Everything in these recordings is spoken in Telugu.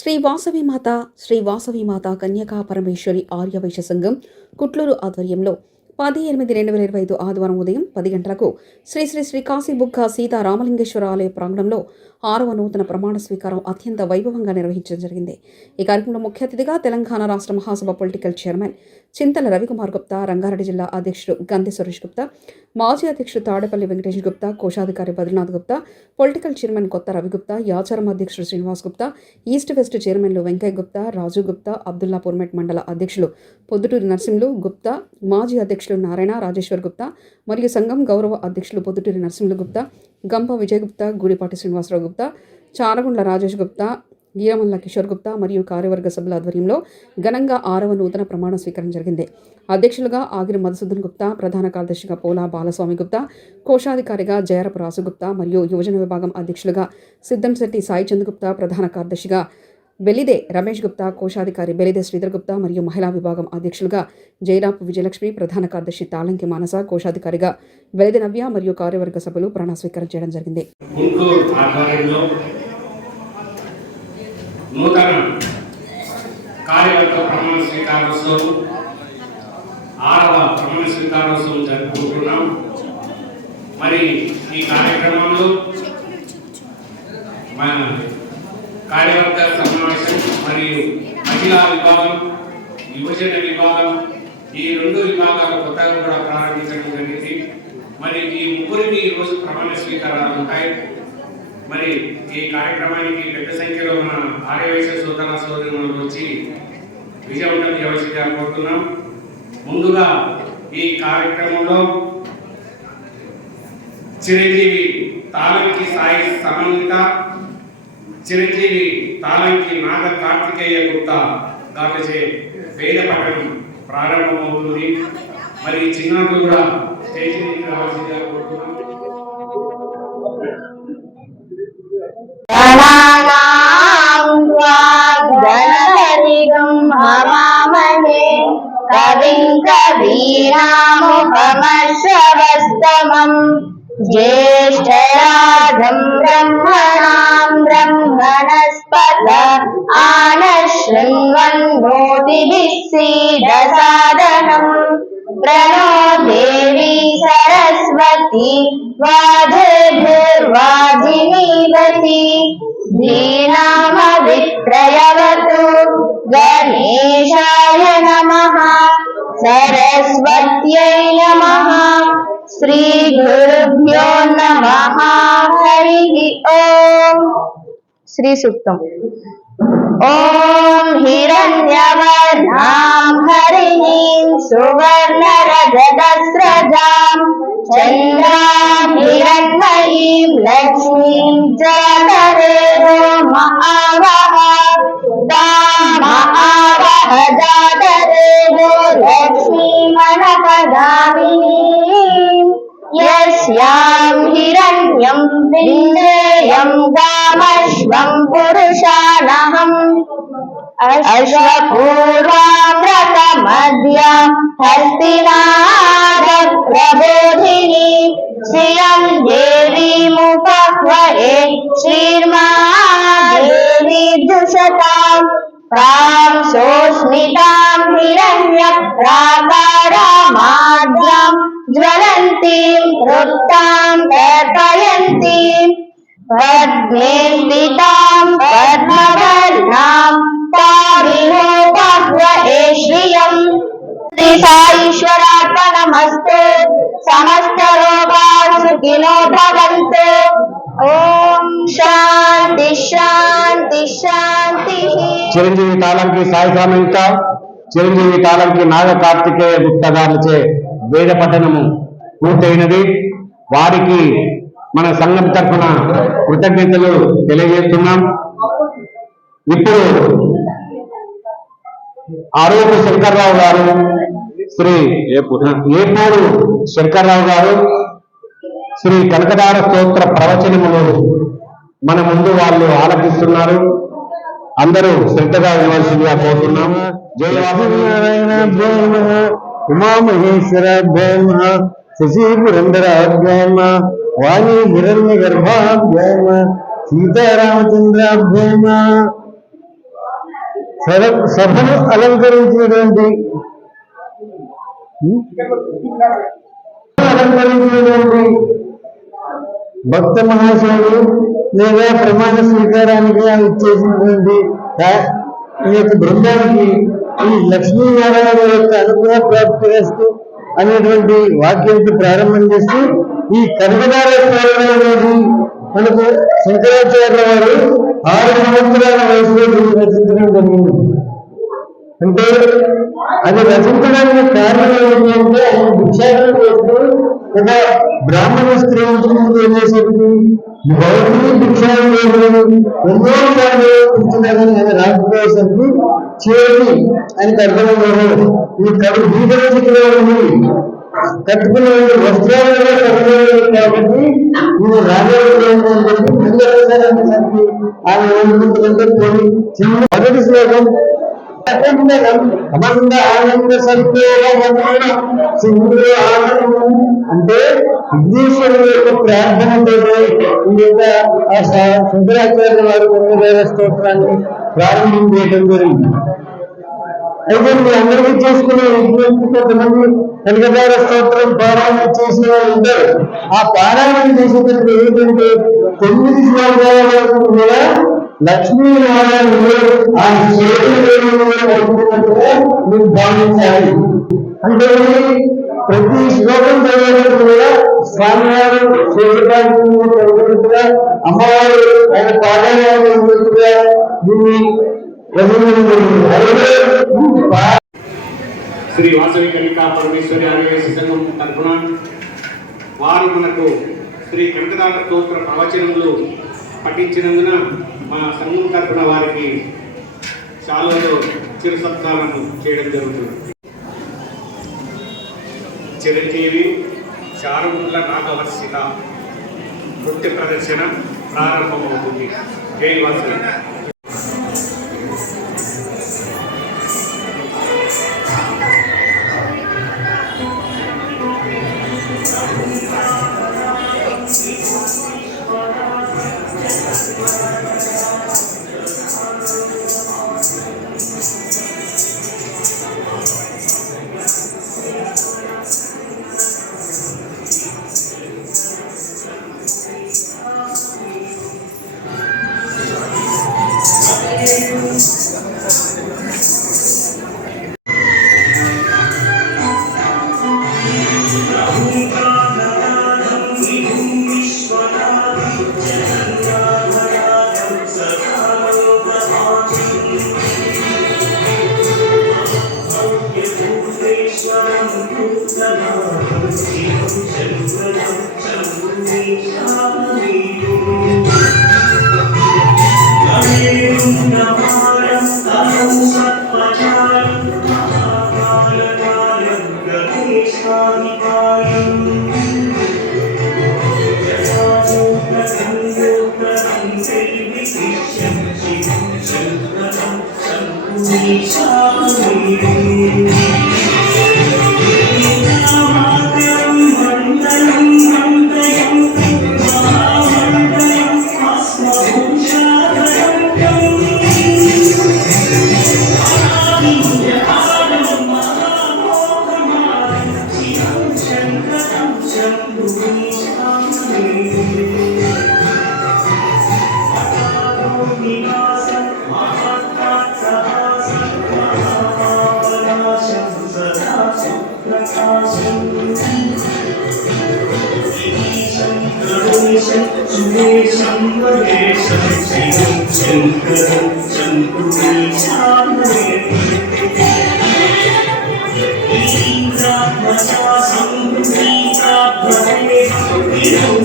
శ్రీ వాసవి మాత కన్యకా పరమేశ్వరి ఆర్యవైశ్య సంఘం కుట్లూరు ఆధ్వర్యంలో 10/8/2025 ఆదివారం ఉదయం 10 గంటలకు శ్రీ శ్రీ శ్రీ కాశీబుగ్గ సీతారామలింగేశ్వర ఆలయ ప్రాంగణంలో 6వ నూతన ప్రమాణ స్వీకారం అత్యంత వైభవంగా నిర్వహించడం జరిగింది. ఈ కార్యక్రమంలో ముఖ్య అతిథిగా తెలంగాణ రాష్ట్ర మహాసభ పొలిటికల్ చైర్మన్ చింతల రవికుమార్ గుప్తా, రంగారెడ్డి జిల్లా అధ్యక్షుడు గంధి సురేష్ గుప్తా, మాజీ అధ్యక్షుడు తాడేపల్లి వెంకటేష్ గుప్తా, కోశాధికారి బద్రీనాథ్ గుప్తా, పొలిటికల్ చైర్మన్ కొత్త రవిగుప్తా, యాచారం అధ్యక్షుడు శ్రీనివాస్ గుప్తా, ఈస్ట్ వెస్ట్ చైర్మన్లు వెంకయ్య గుప్తా, రాజు గుప్తా, అబ్దుల్లా పూర్మెట్ మండల అధ్యక్షులు పొద్దుటూరి నరసింహులు గుప్తా, మాజీ అధ్యక్షులు నారాయణ రాజేశ్వర్ గుప్తా మరియు సంఘం గౌరవ అధ్యక్షులు పొద్దుటూరి నరసింహులు గుప్తా, గంప విజయ్ గుప్తా, గూడిపాటి శ్రీనివాసరావు గుప్తా, చారగుండ్ల రాజేష్ గుప్తా, గీరమల్ల కిషోర్ గుప్తా మరియు కార్యవర్గ సభ్యుల ఆధ్వర్యంలో ఘనంగా 6వ నూతన ప్రమాణ స్వీకారం జరిగింది. అధ్యక్షులుగా ఆగిరి మధుసూదన్ గుప్తా, ప్రధాన కార్యదర్శిగా పోలా బాలస్వామి గుప్తా, కోశాధికారిగా జయరపు రాసు గుప్తా మరియు యువజన విభాగం అధ్యక్షులుగా సిద్ధంశెట్టి సాయిచంద్ గుప్తా, ప్రధాన కార్యదర్శిగా బెలిదే రమేష్ గుప్తా, కోశాధికారి బెలిదే శ్రీధర్ గుప్తా మరియు మహిళా విభాగం అధ్యక్షులుగా జయరాపు విజయలక్ష్మి, ప్రధాన కార్యదర్శి తాళంకి మానస, కోశాధికారిగా బెలిదే నవ్య మరియు కార్యవర్గ సభ్యులు ప్రమాణ స్వీకారం చేయడం జరిగింది. నూతన కార్యవర్గ ప్రమాణ స్వీకారోత్సవం 6వ ప్రమాణ స్వీకారోత్సవం జరుపుకుంటున్నాం. మరి ఈ కార్యక్రమంలో మన కార్యవర్గ సమావేశం మరియు మహిళా విభాగం, యువజన విభాగం, ఈ 2 విభాగాలు కొత్తగా కూడా ప్రారంభించడం జరిగింది. మరి ఈ ముగ్గురికి ఈరోజు ప్రమాణ స్వీకారాలు ఉంటాయి. మరి ఈ కార్యక్రమానికి పెద్ద సంఖ్యలో మన ఆర్యవైశ్య సోదర సోదరులు వచ్చి విజయవంతం చేయవలసిందిగా కోరుతున్నాం. ముందుగా ఈ కార్యక్రమంలో చిరంజీవి తాళంకి సాయి సమన్విత, చిరంజీవి తాళంకి నాగ కార్తికేయ గుప్తా గారిచే వేద పఠనం ప్రారంభమవుతుంది. మరి చిన్నారులు కూడా స్టేజ్ మీద రావాల్సిందిగా కోరుతున్నాం. కవిం కవీనాముపమశ్రవస్తమం జ్యేష్ఠరాజం బ్రహ్మణాం బ్రహ్మణస్పత ఆనశృణ్వన్నోతిభిః సీదసాదనం ప్రణో దేవీ సరస్వతి వాజినీవతి ధీనామవిత్రయవతు గణేశాయ నమః సరస్వత్యై నమః శ్రీ గురుభ్యో నమః హరి ఓం. శ్రీ సూక్తం. ఓం హిరణ్యవర్ణాం హరిణీం సువర్ణరజతస్రజాం చంద్రాం హిరణ్మయీం లక్ష్మీం జాతవేదో మహావహ తామహావహ జాతవేదో లక్ష్మీమనపగామినీం యస్యాం హిరణ్యం విందేయం గామశ్వం పురుషానహం అశ్వపూర్వామృతమద్యాం హస్తినాదప్రబోధిని శ్రియం దేవీముపహ్వయే శ్రీర్మాదేవీ దుషతాం ప్రాం సోస్మితాం హిరణ్యప్రాకారామాద్యాం జ్వలంతీం తృప్తాం తర్పయంతీం పద్మేన్వితాం పద్మవర్ణాం తామిహోపహ్వయే శ్రియం. శ్రీ సాయీశ్వరార్పణమస్తు. సమస్త లోకాః సుఖినో భవంతు. ఓం శాంతి శాంతి శాంతి. చిరంజీవి తాళంకి సాయి సమన్విత, చిరంజీవి తాళంకి నాగ కార్తికేయ గుప్తా గారిచే వేద పఠనము పూర్తయినది. వారికి మన సంఘం తరఫున కృతజ్ఞతలు తెలియజేస్తున్నాం. ఇప్పుడు ఆరోగ్య శంకర్రావు గారు, శ్రీ ఏపూరు శంకర్రావు గారు శ్రీ కనకదార స్తోత్ర ప్రవచనములు మన ముందు వాళ్ళు ఆలపిస్తున్నారు. అందరూ శ్రద్ధగా వినవలసిందిగా కోరుతున్నాము. జయ నారాయణ భోమ, ఉమామహేశ్వర భోమ, శశి పురంధరాభ్యామ, వాణి హిరణ్య గర్భాభ్యామ, సీతారామచంద్రాభ్యామ. సభను అలంకరించినటువంటి భక్త మహాశయులు లేదా ప్రమాణ స్వీకారానికి ఇచ్చేసినటువంటి ఈ యొక్క బృందానికి ఈ లక్ష్మీనారాయణ యొక్క అనుగ్రహ ప్రాప్తి చేస్తూ అనేటువంటి వాక్యంతో ప్రారంభం చేస్తూ ఈ కనకదార అనేది మనకు శంకరాచార్య వారు 6 సంవత్సరాల వయసులో రచించడం జరిగింది. అంటే అది రచించడానికి కారణం ఏంటి అంటే ఆయన భిక్షాటన చేస్తూ ఒక బ్రాహ్మణ స్త్రీ ఉంటుంది అనేసరికి భౌతిక భిక్షాటన ఎన్నో సార్లు ఇచ్చినారని ఆయన రాకపోయేసరికి చేసి ఆయనకు అర్థమయ్యారు. ఈ కవి బీదల స్థితిలో ఉంది, కట్టుకునే వస్త్రాలు కట్టుకోలేదు కాబట్టి ఇది రాబోయేసరికి ముందరేసరికి ఆయన ఏమనుకుంటుందంటే కొన్ని చిన్న మొదటి శ్లోకం అమంద ఆనంద సింధు ఆనందం అంటే విఘ్నేశ్వరుడు యొక్క ప్రార్థనతో ఈ యొక్క శంకరాచార్య వారు కొన్ని స్తోత్రాన్ని ప్రారంభం చేయడం జరిగింది. అయితే మీ అందరికీ చేసుకునే విజ్ఞప్తి కొంతమంది కనకదార స్తోత్రం పారాయణ చేసిన వాళ్ళు ఉంటారు. ఆ పారాయణ చేసేటప్పుడు ఏంటంటే 9 శ్లోకాల వరకు కూడా లక్ష్మీనారాయణుడు ఆ చేతులుగా మీరు భావించాలి. అంటే ప్రతి శ్లోకం చదివేటప్పుడు కూడా స్వామివారు చేతులుగా అమ్మవారు ఆయన పారాయణ ఉన్నట్టుగా దీన్ని శ్రీ వాసవి కన్యకా పరమేశ్వరి ఆర్యవైశ్య సంఘం తరఫున వారు మనకు శ్రీ కనకదార స్తోత్ర ప్రవచనములు పఠించినందున మా సంఘం తరఫున వారికి శాలువలో చిరు సత్కారాలను చేయడం జరుగుతుంది. చిరంజీవి చారుముల నాగవర్షిత నృత్య ప్రదర్శన ప్రారంభమవుతుంది. జై వాసవి.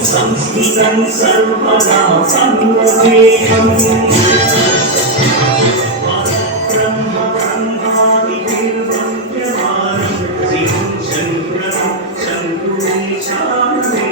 సంస్కృతం సర్వదా సంవేదం బ్రహ్మ బ్రహ్మాది నిర్వంద్యమానం శివం శంకరం శంకురీచామే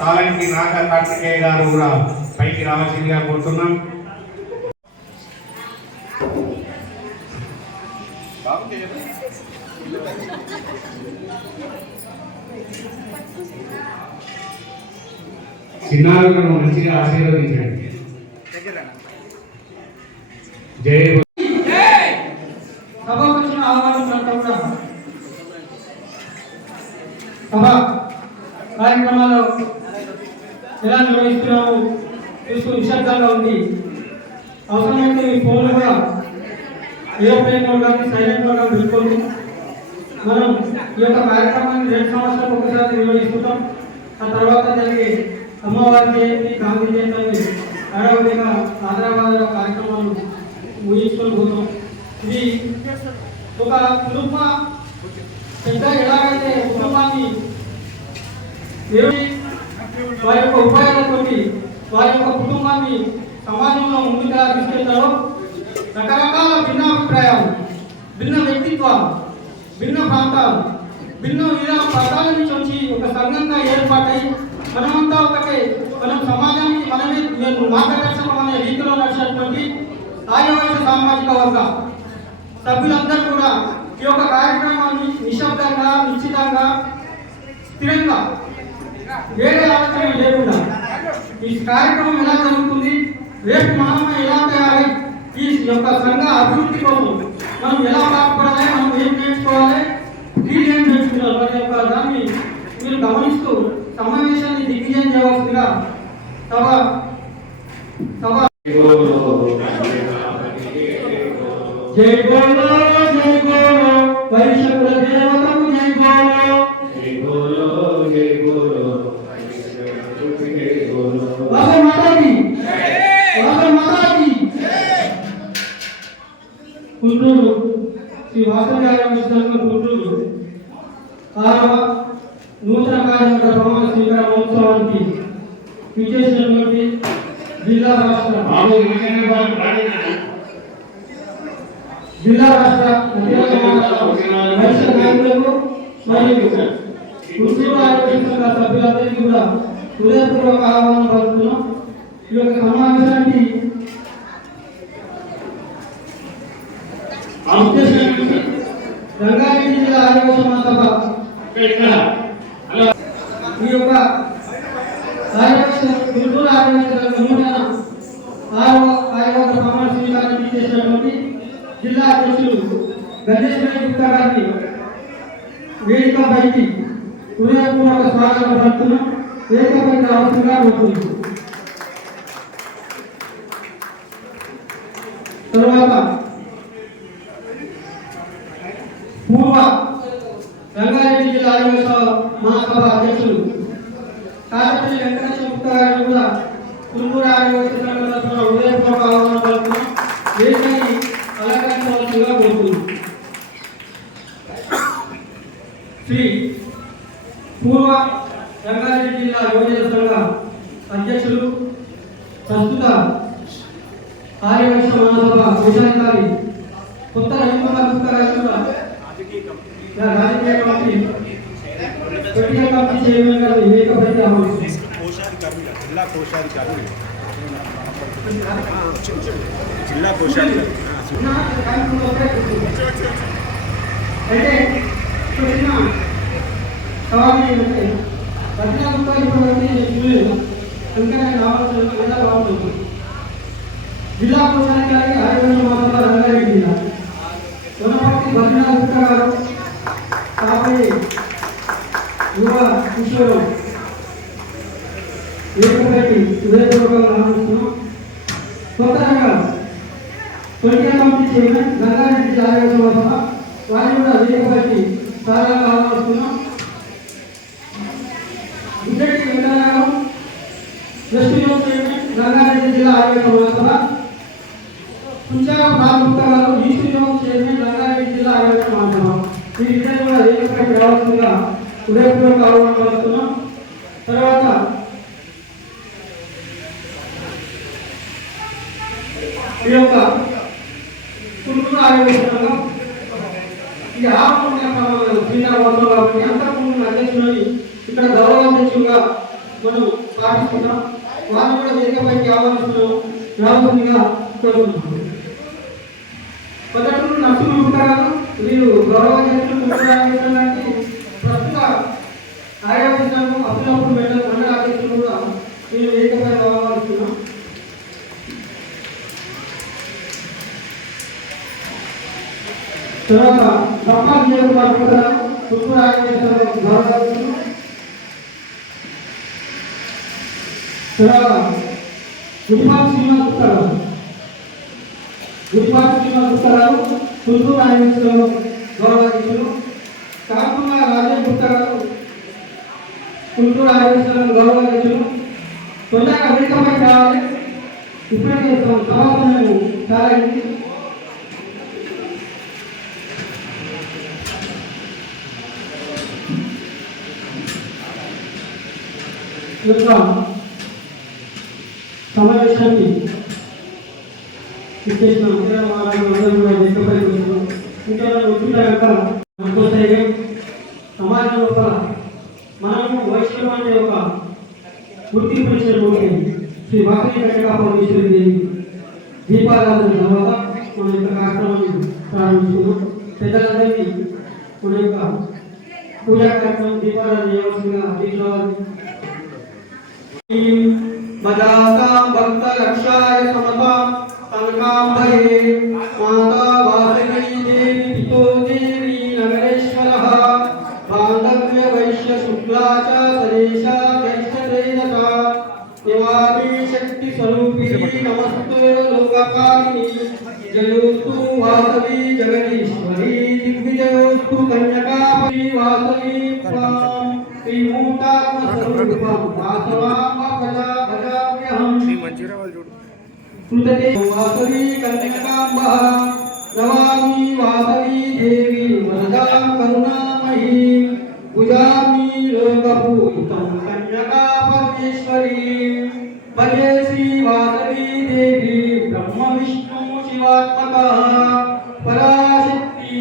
తాళంకి నాగ కార్తికేయ గారు కూడా పైకి రావాల్సిందిగా కోరుతున్నాం. చిన్నారులను మంచిగా ఆశీర్వదించండి. జై సభకు వచ్చిన ఆహ్వానించినంత కూడా సభ కార్యక్రమాలు ఎలా నిర్వహిస్తున్నాము చూస్తూ నిశ్శబ్దంగా ఉంది. అవసరమైతే ఈ ఫోన్లు కూడా ఏరోప్లేన్ మోడ్ కానీ సైలెంట్ మోడ్ కానీ పెట్టుకోండి. మనం ఈ యొక్క కార్యక్రమాన్ని 2 సంవత్సరాలకు ఒకసారి నిర్వహిస్తుంటాం. ఆ తర్వాత జరిగే అమ్మవారి జయంతి, గాంధీ జయంతి హడావుడిగా హైదరాబాద్ కార్యక్రమాలు ఊహించుకొని పోతాం. ఇది ఒక కుటుంబ పెద్ద ఎలాగైతే కుటుంబాన్ని వారి యొక్క ఉపాయాలతో వారి యొక్క కుటుంబాన్ని సమాజంలో ముందుగా తీసుకెళ్తారో రకరకాల భిన్న అభిప్రాయాలు, భిన్న వ్యక్తిత్వాలు, భిన్న ప్రాంతాలు, భిన్న వివిధ ప్రాంతాల నుంచి వచ్చి ఒక సంఘంగా ఏర్పాటై మనమంతా ఒకటే, మనం సమాజానికి మనమే మార్గదర్శకం అనే రీతిలో నడిచినటువంటి ఆర్యవైశ్య సామాజిక వర్గ సభ్యులందరూ కూడా ఈ యొక్క కార్యక్రమాన్ని నిశ్శబ్దంగా, నిశ్చితంగా, స్థిరంగా, వేరే ఆలోచన లేకుండా ఈ కార్యక్రమం ఎలా జరుగుతుంది, రేపు మనమే ఎలా తయారై ఈ యొక్క సంఘ అభివృద్ధి కోసం మనం ఎలా పాటుపడాలి, మనం ఏం నేర్చుకోవాలి, వీళ్ళు ఏం నేర్చుకున్నారు అనే యొక్క దాన్ని మీరు గమనిస్తూ సమావేశాన్ని దిగ్విజయం చేయవలసిందిగా సభ జై బోలో జై బోలో వైశ్యకుల దేవతకు జై బోలో వాస మాతాకి గుంటూరు శ్రీ వాసవ్యాయామ గుంటూరు 6వ నూతన కార్యక్రమ ప్రమాణ స్వీకార మహోత్సవానికి విచ్చేసినటువంటి జిల్లా రాష్ట్ర వైశ్య నాయకులకు మరియు గుంటూరు ఆరోగ్య సంఘ సభ్యులందరికీ కూడా హృదయపూర్వక ఆహ్వానం పలుకుతున్నాం. ఈ యొక్క సమావేశానికి రంగారెడ్డి జిల్లా ఆదివాసీ మహాసభ ఈ యొక్క గుంటూరు ఆదివాసీ నూతన 6వ కార్యవర్గ ప్రమాణ స్వీకారాన్ని చేసినటువంటి జిల్లా అధ్యక్షులు గణేశ్వర గుప్తా గారిని వేదికపైకి హృదయపూర్వక స్వాగతం పలుకుతున్నాం. వేదికపైకి రావాల్సిందిగా కోరుతున్నాం. తరువాత పూర్వ రంగారెడ్డి జిల్లా ఆదివాసీ మహాసభ అధ్యక్షులు కారపల్లి వెంకటేశ్వర గుప్తా గారిని కూడా గుంటూరు ఆదివాసీ సంఘ తరఫున హృదయపూర్వక ఆహ్వానం పలుకుతున్నాం. వేదికని అలంకరించవలసిందిగా కోరుతున్నాం. శ్రీ పూర్వ రంగారెడ్డి జిల్లా యువజన సంఘ అధ్యక్షులు, ప్రస్తుత ఆర్యవైశ్య మహాసభ విజయాధికారి కొత్త రవికుమార్ గుప్తా గారు కూడా రాజకీయ కమిటీ చైర్మన్ గారు ఏకపైకి జిల్లా కోశాధికారి అయితే చూసిన సవాల్ ఏంటంటే రూపాయలు ఇంకా రావాల్సిన బాగుంటుంది. జిల్లా కోశాధికారి ఆదివాసీ మహాసభ రంగారెడ్డి జిల్లా వనపర్తి బద్రీనాథ్ గుప్తా గారు, కాబట్టి యువ కిషోరం ఏకపైకి హృదయపూర్వకంగా ఆహ్వానిస్తున్నాం. కొత్తగా పొలిటికల్ కమిటీ చైర్మన్ రంగారెడ్డి జిల్లా ఆదివాసీ మహాసభ వారిని కూడా వేదికపైకి సాధారణంగా ఆహ్వానిస్తున్నాం. గుడ్డెట్టి వెంకయ్యరావు వెస్ట్ జోన్ చైర్మన్ రంగారెడ్డి జిల్లా ఆదివాసీ మహాసభ, కుంచాల ప్రాథమిక గారు ఈస్ట్ జోన్ చైర్మన్ రంగారెడ్డి జిల్లా ఆదివాసీ మహాసభ, వీరిద్దరు కూడా వేదికపైకి రావాల్సిందిగా హృదయపూర్వక ఆహ్వానం పలుకుతున్నాం. తర్వాత ఈ యొక్క గుంటూరు ఆదివాసీ సంఘం ఇది 6వ జిల్లా మొత్తం కాబట్టి అంతకుముందు అధ్యక్షులని ఇక్కడ గౌరవ అధ్యక్షులుగా మనం పాటిస్తున్నాం. వారిని కూడా వేదికపైకి ఆహ్వానిస్తున్నాం, రావాల్సిందిగా కోరుకుంటున్నాం. మొదటి నరసింహ గారు వీరు గౌరవ అధ్యక్షులు గుంటూరు ఆదివాసీ సంఘానికి ప్రస్తుత వస్తున్నప్పుడు మండల అధ్యక్షులు కూడా నేను వేదికపై రావాల్సిన తర్వాత సంపాదన చేయకుండా పుష్ప గౌరవ తర్వాత గుడిపాటి శ్రీనివాస్ గుప్తారావు పుష్ప రాజేశ్వరరావు గౌరవాధ్యక్షులు కాకుండా రాజేష్ గుప్తారావు పుష్ప రాజేశ్వరరావు గౌరవాధ్యక్షులు తొందరగా వేదికపై రావాలి. ఇప్పటికే సమాధానం చాలా యొక్క సమావేశాన్ని ఇచ్చేసిన సమాజం లోపల మనము వైష్ణవం అనే ఒక గుర్తింపు ఇచ్చినటువంటి శ్రీ వాసవి కన్యకా పరమేశ్వరి దేవి దీపారాధన తర్వాత మన యొక్క కార్యక్రమాన్ని ప్రారంభిస్తున్నాం. పెద్దలందరికీ మన యొక్క పూజా కార్యక్రమం దీపారాధన చేయవలసిందిగా దీక్షాలు మదాతా భక్త రక్షాయ సమతా తనకాంబయే మాతా వాసవి దేవి పితో దేవి నగరేశ్వరః బాంధవ్య వైశ్య శుక్లాచ సరేష జ్యేష్ఠతేజస నివామి శక్తి స్వరూపిణి నమస్తే లోకకారిణి జయోస్తు వాసవి జగదీశ్వరి దిగ్విజయోస్తు కన్యకాపతి వాసవి శ్రీమూర్తాత్మస్వరూపం వాసవామపజాభజామ్యహం కృతతే వాసవి కన్యకాంబ నమామి వాసవి దేవి వరదాం కరుణామయీ పూజామి లోకపూజితం కన్యకా పరమేశ్వరీ భజే శ్రీ వాసవి దేవి బ్రహ్మ విష్ణు శివాత్మక పరాశక్తి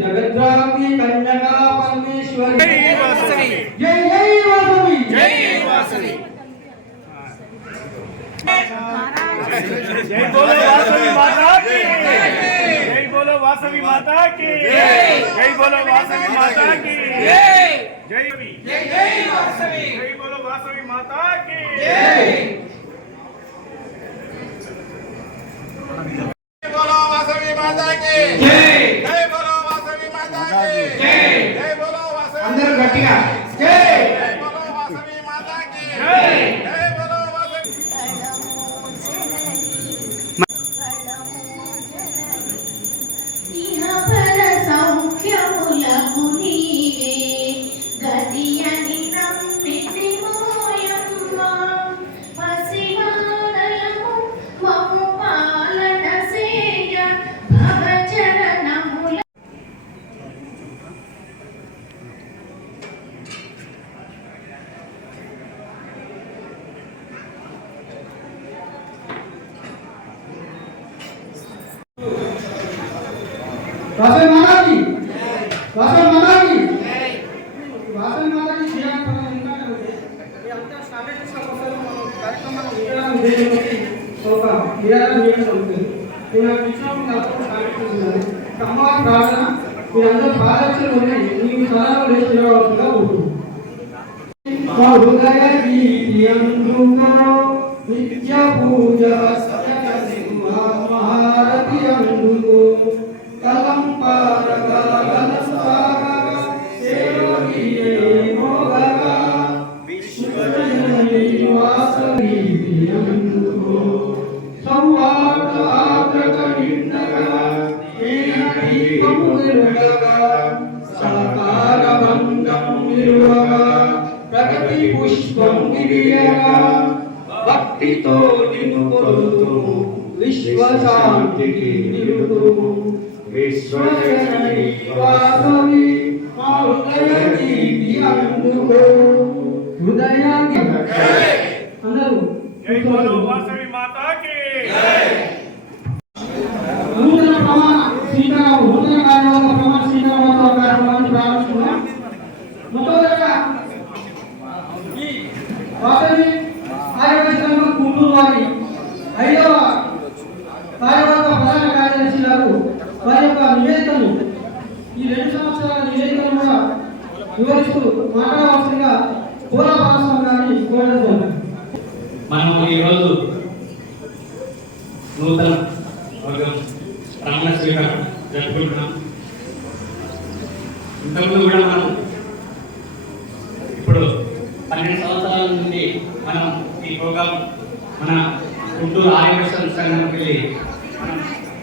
జగద్రాత్రి కన్యకా పరమేశ్వరి. జై జై వాసవి, జై వాసవి. जय बोलो वासवी माता की जय बोलो वासवी माता की जय बोलो वासवी माता की जय जय वासवी जय बोलो वासवी माता की जय बोलो वासवी माता की जय बोलो वासवी माता की जय बोलो वासवी అందరూ గట్టిగా జై जय बोलो वासवी माता की जय बोलो वासवी ఇహపర సౌఖ్యములకు నీవే గతియని నమ్మితి మోయమ్మ పసివానలము మము పాలన సేయ భవచరణముల वासवी माता की वासवी माता की वासवी माता की శ్రీరామ పదం ఇంకా ఈ అంతా స్టార్ట్ చేసినప్పుడు మనం కార్యక్రమాన్ని వివరాలు చేయడానికి ఒక వివరాలు చేయడం ఉంటుంది. నేను ఇచ్చినప్పుడు నాకు స్టార్ట్ చేస్తున్నాను. అమ్మవారి ప్రార్థన మీరందరూ పాదరక్షలు ఉన్నాయి. మీకు సలహాలు వేసుకోవాల్సిందిగా ఉంటుంది. హృదయ గీతియందుకో నిత్య పూజ సత్య సింహారతి అందుకో ప్రగతి పుష్పం భక్తితో నిలుపుతూ విశ్వశాంతికి నిలుపుతూ విశ్వజనని వాసవి మా హృదయ దీపి అందుకో హృదయ అందరూ जय बोलो वासवी माता की నూతన ప్రమాణ స్వీకారం నూతన కార్యవర్గ ప్రమాణ స్వీకారంతో కార్యక్రమాన్ని ప్రారంభిస్తున్నాం. మొట్టమొదటిగా ఈ వాసవి ఆర్యవైశ్య గుంటూరు వారి 5వ కార్యవర్గ ప్రధాన కార్యదర్శి గారు వారి యొక్క నివేదికను ఈ 2 సంవత్సరాల నివేదికను కూడా వివరిస్తూ మాట్లాడవలసిందిగా పూర్వ 12 సంవత్సరాల నుండి మనం ఈ ప్రోగ్రాం మన గుంటూరు ఆర్యవైశ్య సంఘంకి వెళ్ళి మనం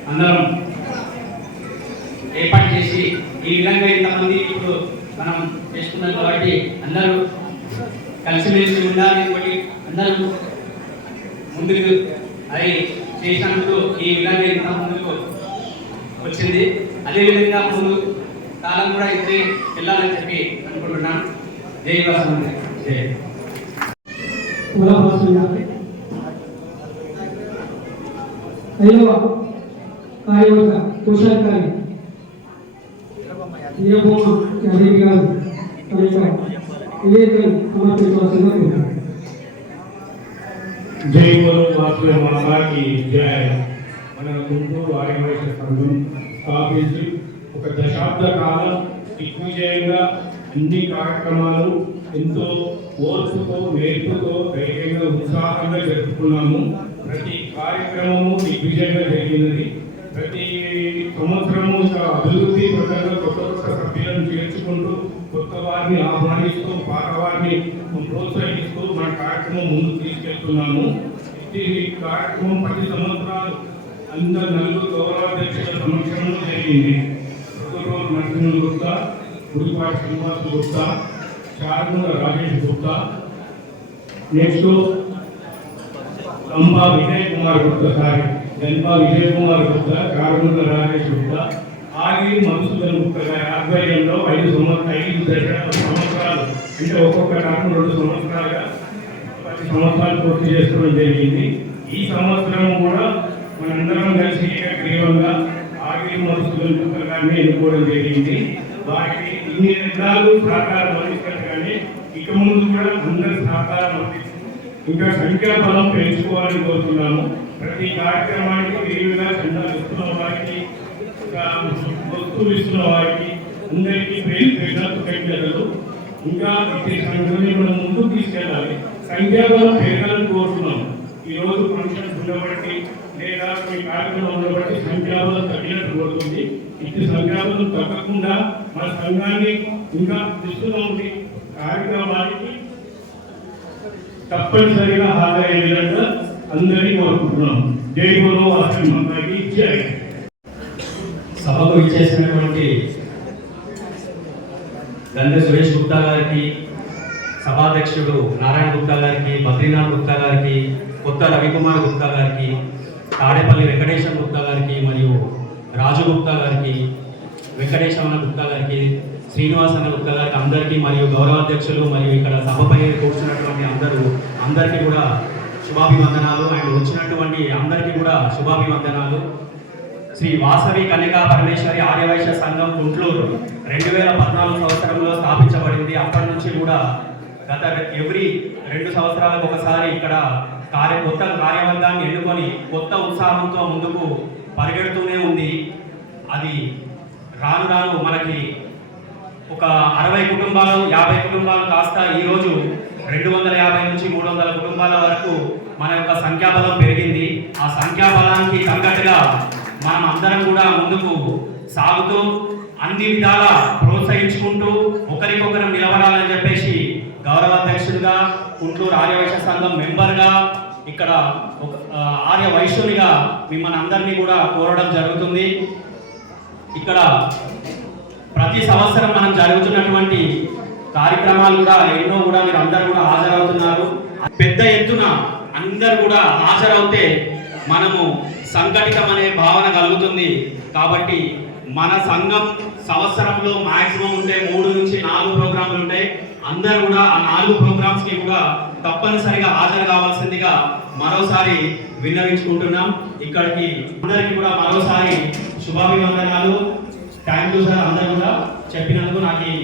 అందరం ఏర్పాటు చేసి ఈ విధంగా ఇంతమంది ఇప్పుడు మనం చేసుకున్నాం కాబట్టి అందరూ కలిసిమెలిసి ఉండాలి. ఒకటి అందరూ ముందుకు అది చేసినందుకు ఈ విధంగా ఇంత ముందుకు వచ్చింది. అదేవిధంగా ముందు కాలం కూడా ఇదే వెళ్ళాలని చెప్పి అనుకుంటున్నాను. జై వాసవి. జై ఐదవ కార్యవర్గ కోశాధికారి వీరబొమ్మ యాదగిరి గారు తన యొక్క నివేదికను సమర్పించవలసిందిగా కోరుతున్నాను. జై బోలో వాసవి మాతాకి జై. మన గుంటూరు ఆర్యవైశ్య సంఘం స్థాపించి ఒక దశాబ్ద కాలం దిగ్విజయంగా అన్ని కార్యక్రమాలు ఎంతో ఓర్పుతో నేర్పుతో ధైర్యంగా ఉత్సాహంగా జరుపుకున్నాము. ప్రతి కార్యక్రమము దిగ్విజయంగా జరిగినది. ప్రతి సంవత్సరము అభివృద్ధి ప్రకారంగా కొత్త కొత్త సభ్యులను చేర్చుకుంటూ కొత్త వారిని ఆహ్వానిస్తూ పాత వారిని ప్రోత్సహిస్తూ మన కార్యక్రమం ముందుకు తీసుకెళ్తున్నాము. ఈ కార్యక్రమం 10 సంవత్సరాలు అందరు నలుగురు గౌరవాధ్యక్షుల సమక్షంలో జరిగింది. ప్రొఫెసర్ నరసింహ గుప్తా, గుడిపాటి శ్రీనివాస గుప్తా, చార్మూల రాజేష్ గుప్తా, నెక్స్ట్ అంబా విజయ్ కుమార్ గుప్తా, గన్పా విజయ్ కుమార్ గుప్తా, చార్మూల రాజేష్ గుప్తా, ఆగి మధుసూదన్ గుప్తా గారి ఆధ్వర్యంలో 5 సంవత్సరాలు అంటే ఒక్కొక్క టర్మ్ 2 సంవత్సరాలుగా 10 సంవత్సరాలు పూర్తి చేసుకోవడం జరిగింది. ఈ సంవత్సరం కూడా మనందరం కలిసి ఏకగ్రీవంగా ఆగి మధుసూదన్ గుప్తా గారిని ఎన్నుకోవడం జరిగింది. వారికి ఇన్ని నెలలు సహకారం అందిస్తారు కానీ ఇక ముందు కూడా అందరి సహకారం అందిస్తారు. ఇంకా సంఖ్యాబలం పెంచుకోవాలని కోరుతున్నాము. ప్రతి కార్యక్రమానికి విరివిగా చందాలు ఇస్తున్న వారికి, వస్తువులు ఇస్తున్న వారికి అందరికీ కృతజ్ఞతలు. ఇంకా ఈ సంఘాన్ని మనం ముందుకు తీసుకెళ్ళాలి. సంఖ్యాబలం పెరగాలని కోరుతున్నాము. ఈరోజు ఫంక్షన్ ఉండబట్టి లేదా మీ కార్యక్రమం ఉండబట్టి సంఖ్యాబలం తగ్గినట్టు కోరుతుంది. ఇటు సంఖ్యాబలం తగ్గకుండా మన సంఘాన్ని ఇంకా దృష్టిలో ఉండి కార్యక్రమానికి తప్పనిసరిగా హాజరయ్యే విధంగా అందరినీ కోరుకుంటున్నాం. జై బోలో వాసవి మాతాకి జై. సభకు ఇచ్చేసినటువంటి గంధ సురేష్ గుప్తా గారికి, సభాధ్యక్షుడు నారాయణ గుప్తా గారికి, బద్రీనాథ్ గుప్తా గారికి, కొత్త రవికుమార్ గుప్తా గారికి, తాడేపల్లి వెంకటేశ్వర గుప్తా గారికి మరియు రాజు గుప్తా గారికి, వెంకటేశ్వర గుప్తా గారికి, శ్రీనివాసన్న గుప్తా గారికి అందరికీ మరియు గౌరవాధ్యక్షులు మరియు ఇక్కడ సభపై కూర్చున్నటువంటి అందరికీ కూడా శుభాభివందనాలు. అండ్ వచ్చినటువంటి అందరికీ కూడా శుభాభివందనాలు. శ్రీ వాసవి కన్యకా పరమేశ్వరి ఆర్యవైశ్య సంఘం గుంటూరు 2014 సంవత్సరంలో స్థాపించబడింది. అప్పటి నుంచి కూడా గత ఎవ్రీ 2 సంవత్సరాలకు ఒకసారి ఇక్కడ కొత్త కార్యవర్గాన్ని ఎన్నుకొని కొత్త ఉత్సాహంతో ముందుకు పరిగెడుతూనే ఉంది. అది రాను రాను మనకి ఒక 60 కుటుంబాలు 50 కుటుంబాలు కాస్త ఈరోజు 250 నుంచి 300 కుటుంబాల వరకు మన యొక్క సంఖ్యాబలం పెరిగింది. ఆ సంఖ్యాబలానికి తగ్గట్టుగా మనం అందరం కూడా ముందుకు సాగుతూ అన్ని విధాల ప్రోత్సహించుకుంటూ ఒకరికొకరు నిలబడాలని చెప్పేసి గౌరవాధ్యక్షుడిగా, గుంటూరు ఆర్యవైశ్య సంఘం మెంబర్గా, ఇక్కడ ఒక ఆర్యవైశ్యునిగా మిమ్మల్ని అందరినీ కూడా కోరడం జరుగుతుంది. ఇక్కడ ప్రతి సంవత్సరం మనం జరుగుతున్నటువంటి కార్యక్రమాలు కూడా ఎన్నో కూడా మీరు అందరూ కూడా హాజరవుతున్నారు. పెద్ద ఎత్తున అందరూ కూడా హాజరవుతే మనము సంఘటితం అనే భావన కలుగుతుంది. కాబట్టి మన సంఘం సంవత్సరంలో మాక్సిమం ఉంటే 3 నుంచి 4 ప్రోగ్రాంలు ఉంటాయి. అందరూ కూడా ఆ 4 ప్రోగ్రామ్స్ కి కూడా తప్పనిసరిగా హాజరు కావాల్సిందిగా మరోసారి విన్నవించుకుంటున్నాం. ఇక్కడికి అందరికీ కూడా మరోసారి శుభాభివందనాలు. Thank you sir. అందరూ కూడా చెప్పినందుకు, నాకు ఈ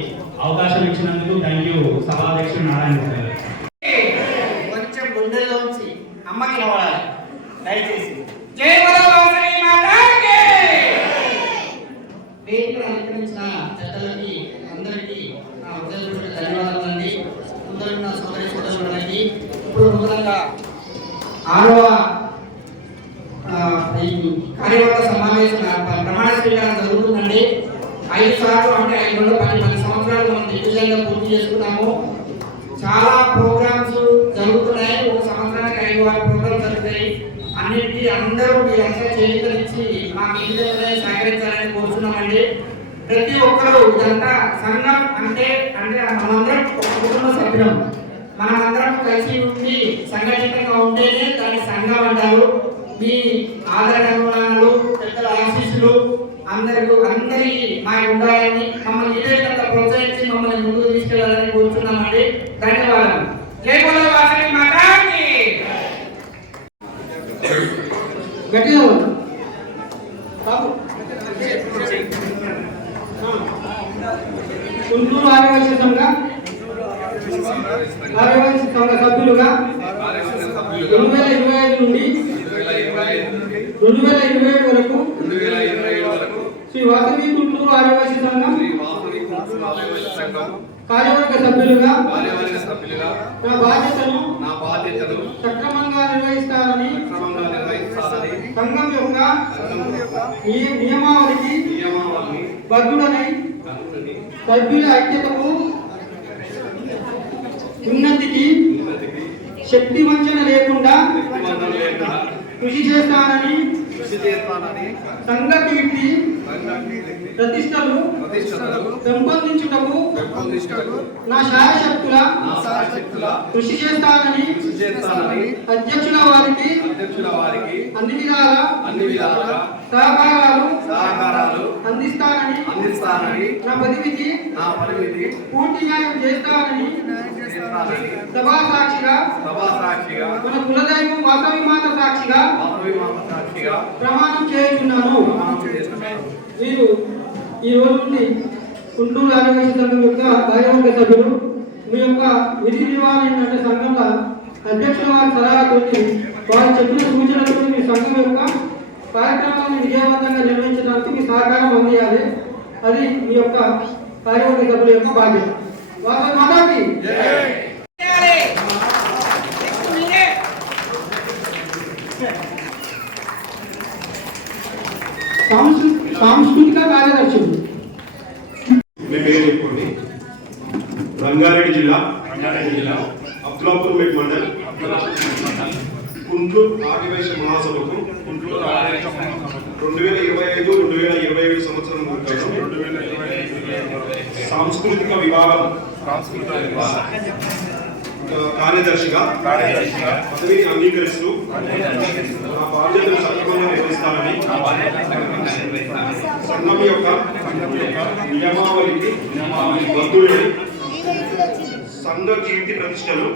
అవకాశం ఇచ్చినందుకు థ్యాంక్ యూ. సభాధ్యక్షుడు నారాయణ గారు. కొంచెం గుండెల్లోంచి అమ్మకి నవ్వాలి దయచేసి. జై బోలో వాసవి మాతాకి. వేదిక అలంకరించిన పెద్దలకి అందరికీ నా హృదయపూర్వక ధన్యవాదాలండి. అందరూ నా సోదరి సోదరులకి ఇప్పుడు నూతనంగా 6వ కార్యవర్గ సమావేశం ప్రమాణ స్వీకారం జరుగుతుందండి. 5 సార్లు అంటే 5 10 సంవత్సరాలు మనం దిగ్విజయంగా పూర్తి చేసుకున్నాము. చాలా అందరూ మీరంతా చేయించి మాకు ఈ విధంగా సహకరించాలని కోరుతున్నామండి. ప్రతి ఒక్కరూ ఇదంతా సంఘం అంటే మనందరం ఒక కుటుంబ సభ్యులం. మనమందరం కలిసి ఉండి సంఘటితంగా ఉంటేనే దాన్ని సంఘం అంటారు. మీ ఆదరణలు, పెద్దల ఆశీస్సులు అందరి మాకు ఉండాలని, మమ్మల్ని ఇదే విధంగా ప్రోత్సహించి మమ్మల్ని ముందుకు తీసుకెళ్లాలని కోరుతున్నామండి. ధన్యవాదాలు. జై బోలో వాసవి మాతాకి. గట్టిగా గుంటూరు ఆదివాసీ సంఘ సభ్యులుగా 2025 నుండి 2027 వరకు శ్రీ వాసవి గుంటూరు ఆదివాసీ సంఘం కార్యవర్గ సభ్యులుగా నా బాధ్యతను సక్రమంగా నిర్వహిస్తానని సంఘం యొక్క నియమావళికి బద్ధుడనై సభ్యుల ఐక్యతకు, ఉన్నతికి శక్తి వంచన లేకుండా కృషి చేస్తానని సంఘ కీర్తి ప్రతిష్టలు పెంపొందించుటకు నా శాయశక్తుల కృషి చేస్తానని అధ్యక్షుల వారికి అన్ని విధాల సహకారాలు అందిస్తానని నా పదవికి పూర్తి న్యాయం చేస్తానని సభా సాక్షిగా మన కులదైవం వాసవి మాత సాక్షిగా ప్రమాణం చేస్తున్నాను. మీరు ఈ రోజు నుండి గుంటూరు ఆదివాసీ సంఘం యొక్క కార్యవర్గ సభ్యులు మీ యొక్క విధి నిర్వహణ ఏంటంటే సంఘంలో అధ్యక్షుల వారి సలహాతో వారు చెప్పిన సూచనలతో మీ సంఘం యొక్క కార్యక్రమాన్ని విజయవంతంగా నిర్వహించడానికి మీ సహకారం అందియాలి. అది మీ యొక్క కార్యవర్గ సభ్యుల యొక్క బాధ్యత. వాసవి మాతాకి సాంస్కృతిక కార్యదర్శులు రంగారెడ్డి జిల్లా అబ్దుల్లాపూర్ మండల్ గుంటూరు ఆదివాసీ మహాసభకు 2025-2027 సంవత్సరం సాంస్కృతిక విభాగం కార్యదర్శిగా పదవిని అంగీకరిస్తూ నా బాధ్యతను సక్రమంగా నిర్వహిస్తానని సంఘం యొక్క నియమావళికి బద్ధుడై సంఘ కీర్తి ప్రతిష్టలు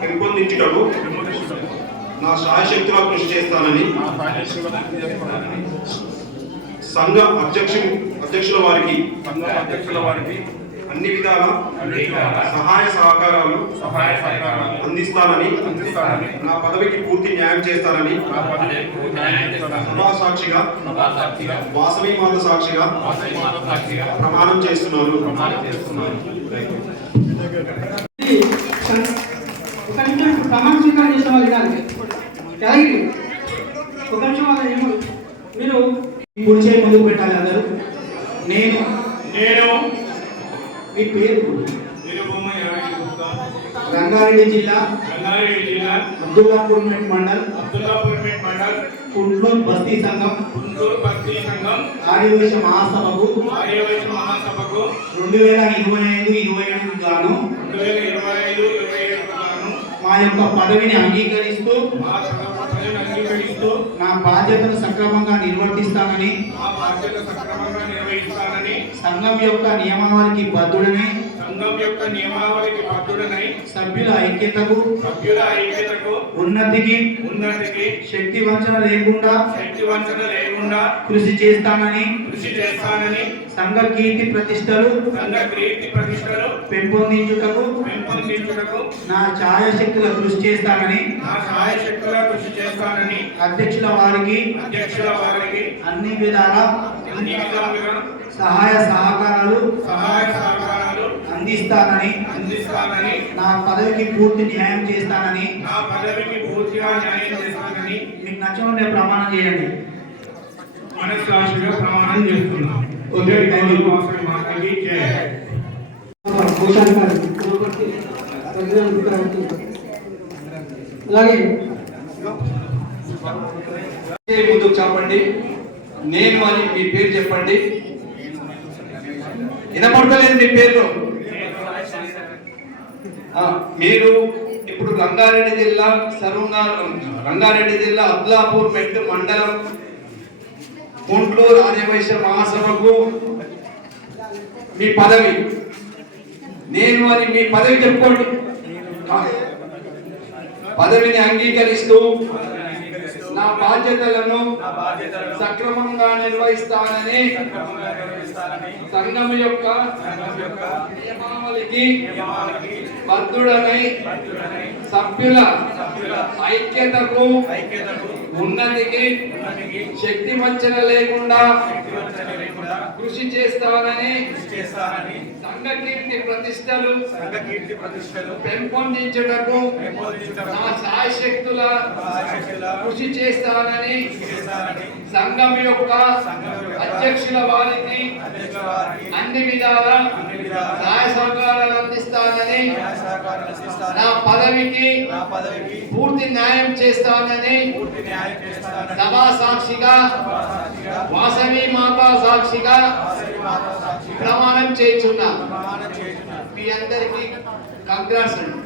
పెంపొందించుటకు నా శాయశక్తులా కృషి చేస్తానని సంఘ అధ్యక్షుల వారికి అన్ని విధాల సహాయ సహకారాలు అందిస్తానని నా పదవికి పూర్తి న్యాయం చేస్తానని సభా సాక్షిగా వాసవి మాత సాక్షిగా ప్రమాణం చేస్తున్నాను. ఒక నిమిషం ప్రమాణ స్వీకారం చేసిన వాళ్ళు వినాలి. ఒక నిమిషం వాళ్ళు మీరు కూర్చే ముందుకు పెట్టాలి అందరూ. నేను మీ పేరు రంగారెడ్డి జిల్లా అబ్దుల్లాపూర్ మండల్ గుంటూరు బస్తీ సంఘం ఆదివాసీ మహాసభకు 2025-27 గాను మా యొక్క పదవిని అంగీకరిస్తూ నా బాధ్యతను సక్రమంగా నిర్వర్తిస్తానని సంఘం యొక్క నియమావళికి బద్ధుడనై సభ్యుల ఐక్యతకు ఉన్నతికి శక్తి వంచన లేకుండా కృషి చేస్తానని సంఘ కీర్తి ప్రతిష్టలు పెంపొందించుటకు నా ఛాయశక్తుల కృషి చేస్తానని అధ్యక్షుల వారికి అన్ని విధాల సహాయ సహకారాలు అందిస్తానని నా పదవికి పూర్తి న్యాయం చేస్తానని మీకు నచ్చిన నేను ప్రమాణం చేయండి. మనస్సాక్షిగా ప్రమాణం చేస్తున్నాం. అలాగే ఆపండి. నేను అని మీ పేరు చెప్పండి. వినపడలేదు మీ పేరు. మీరు ఇప్పుడు రంగారెడ్డి జిల్లా అబ్దుల్లాపూర్ మెట్ మండలం గుంటూరు ఆర్యవైశ్య మహాసభకు మీ పదవి, నేను అని మీ పదవి చెప్పుకోండి. పదవిని అంగీకరిస్తూ నా బాధ్యతలను సక్రమంగా నిర్వహిస్తానని సంఘం యొక్క నియమావళికి బద్ధుడనై సభ్యుల ఐక్యతకు ఉన్నతికి శక్తి వంచన లేకుండా కృషి చేస్తానని సంఘ కీర్తి ప్రతిష్టలు పెంపొందించుటకు నా శాయశక్తుల కృషి చేస్తానని సంఘం యొక్క అధ్యక్షుల వారికి అన్ని విధాల సహాయ సహకారాలు అందిస్తానని నా పదవికి పూర్తి న్యాయం చేస్తానని సభా సాక్షిగా వాసవి మాతా సాక్షిగా ప్రమాణం చేస్తున్నా. మీ అందరికీ కంగ్రాట్స్ అండి.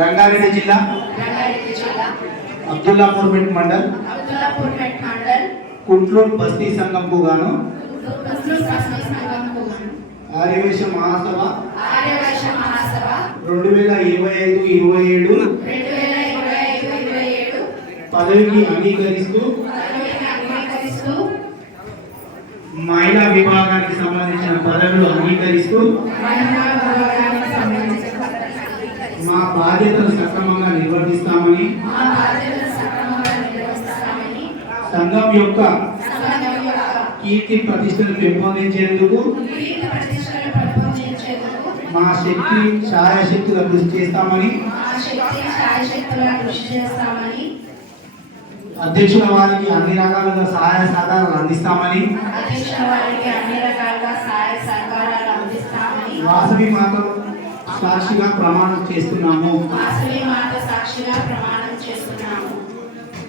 రంగారెడ్డి జిల్లా అబ్దుల్లాపూర్ మెట్ మండల్ కుట్లూరు బస్తీ సంఘంకు గాను ఆర్యవైశ్య మహాసభ 2025-27 పదవికి అంగీకరిస్తూ మహిళా విభాగానికి సంబంధించిన పదవులు అంగీకరిస్తూ మా బాధ్యతను సక్రమంగా నిర్వర్తిస్తామని సంఘం యొక్క కీర్తి ప్రతిష్టలు పెంపొందించేందుకు మా శక్తి ఛాయాశక్తుల కృషి చేస్తామని అధ్యక్షుల వారికి అన్ని రకాలుగా సహాయ సహకారాలు అందిస్తామని వాసవి మాత సాక్షిగా ప్రమాణం చేస్తున్నాము.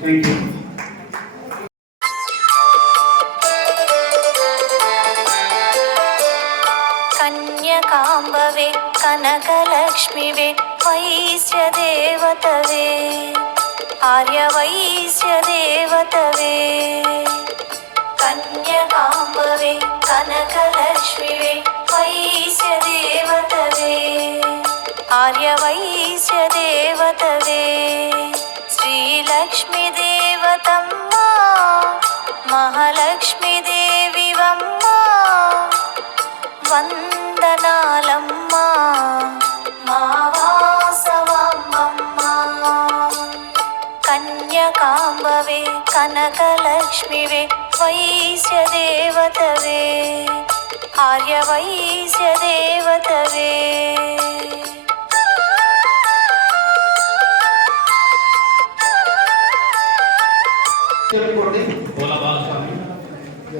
Thank you. కన్యకాంబవే కనకలక్ష్మివే వైశ్యదేవతవే ఆర్యవైశ్యదేవతవే కన్యకాంబవే కనకలక్ష్మివే వైశ్యదేవతవే ఆర్యవైశ్యదేవతవే శ్రీలక్ష్మీ దేవతమ్మ మహాలక్ష్మీ దేవివమ్మ వందనాలమ్మ మా వాసవమ్మమ్మ కన్యకాంబవే కనకలక్ష్మివే వైశ్యదేవతవే ఆర్యవైశ్యదేవతవే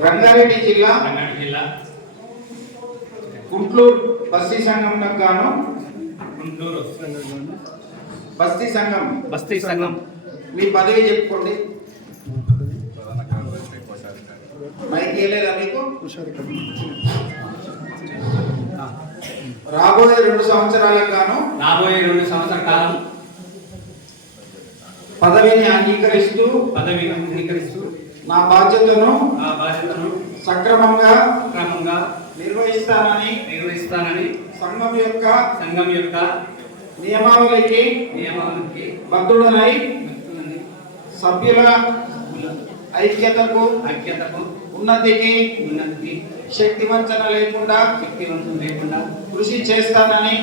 రంగారెడ్డి జిల్లా గుంటూరు బస్తీ సంఘంకు గాను బస్తీ సంఘం మీ పదవి చెప్పుకోండి. మైక్ వేయలేదా మీకు? రాబోయే 2 సంవత్సరాలకు గాను పదవిని అంగీకరిస్తూ నా బాధ్యతను సక్రమంగా నిర్వహిస్తానని సంఘం యొక్క నియమావళికి బద్ధుడనై సభ్యుల ఐక్యతకు ఉన్నతికి శక్తి వంచన లేకుండా కృషి చేస్తామని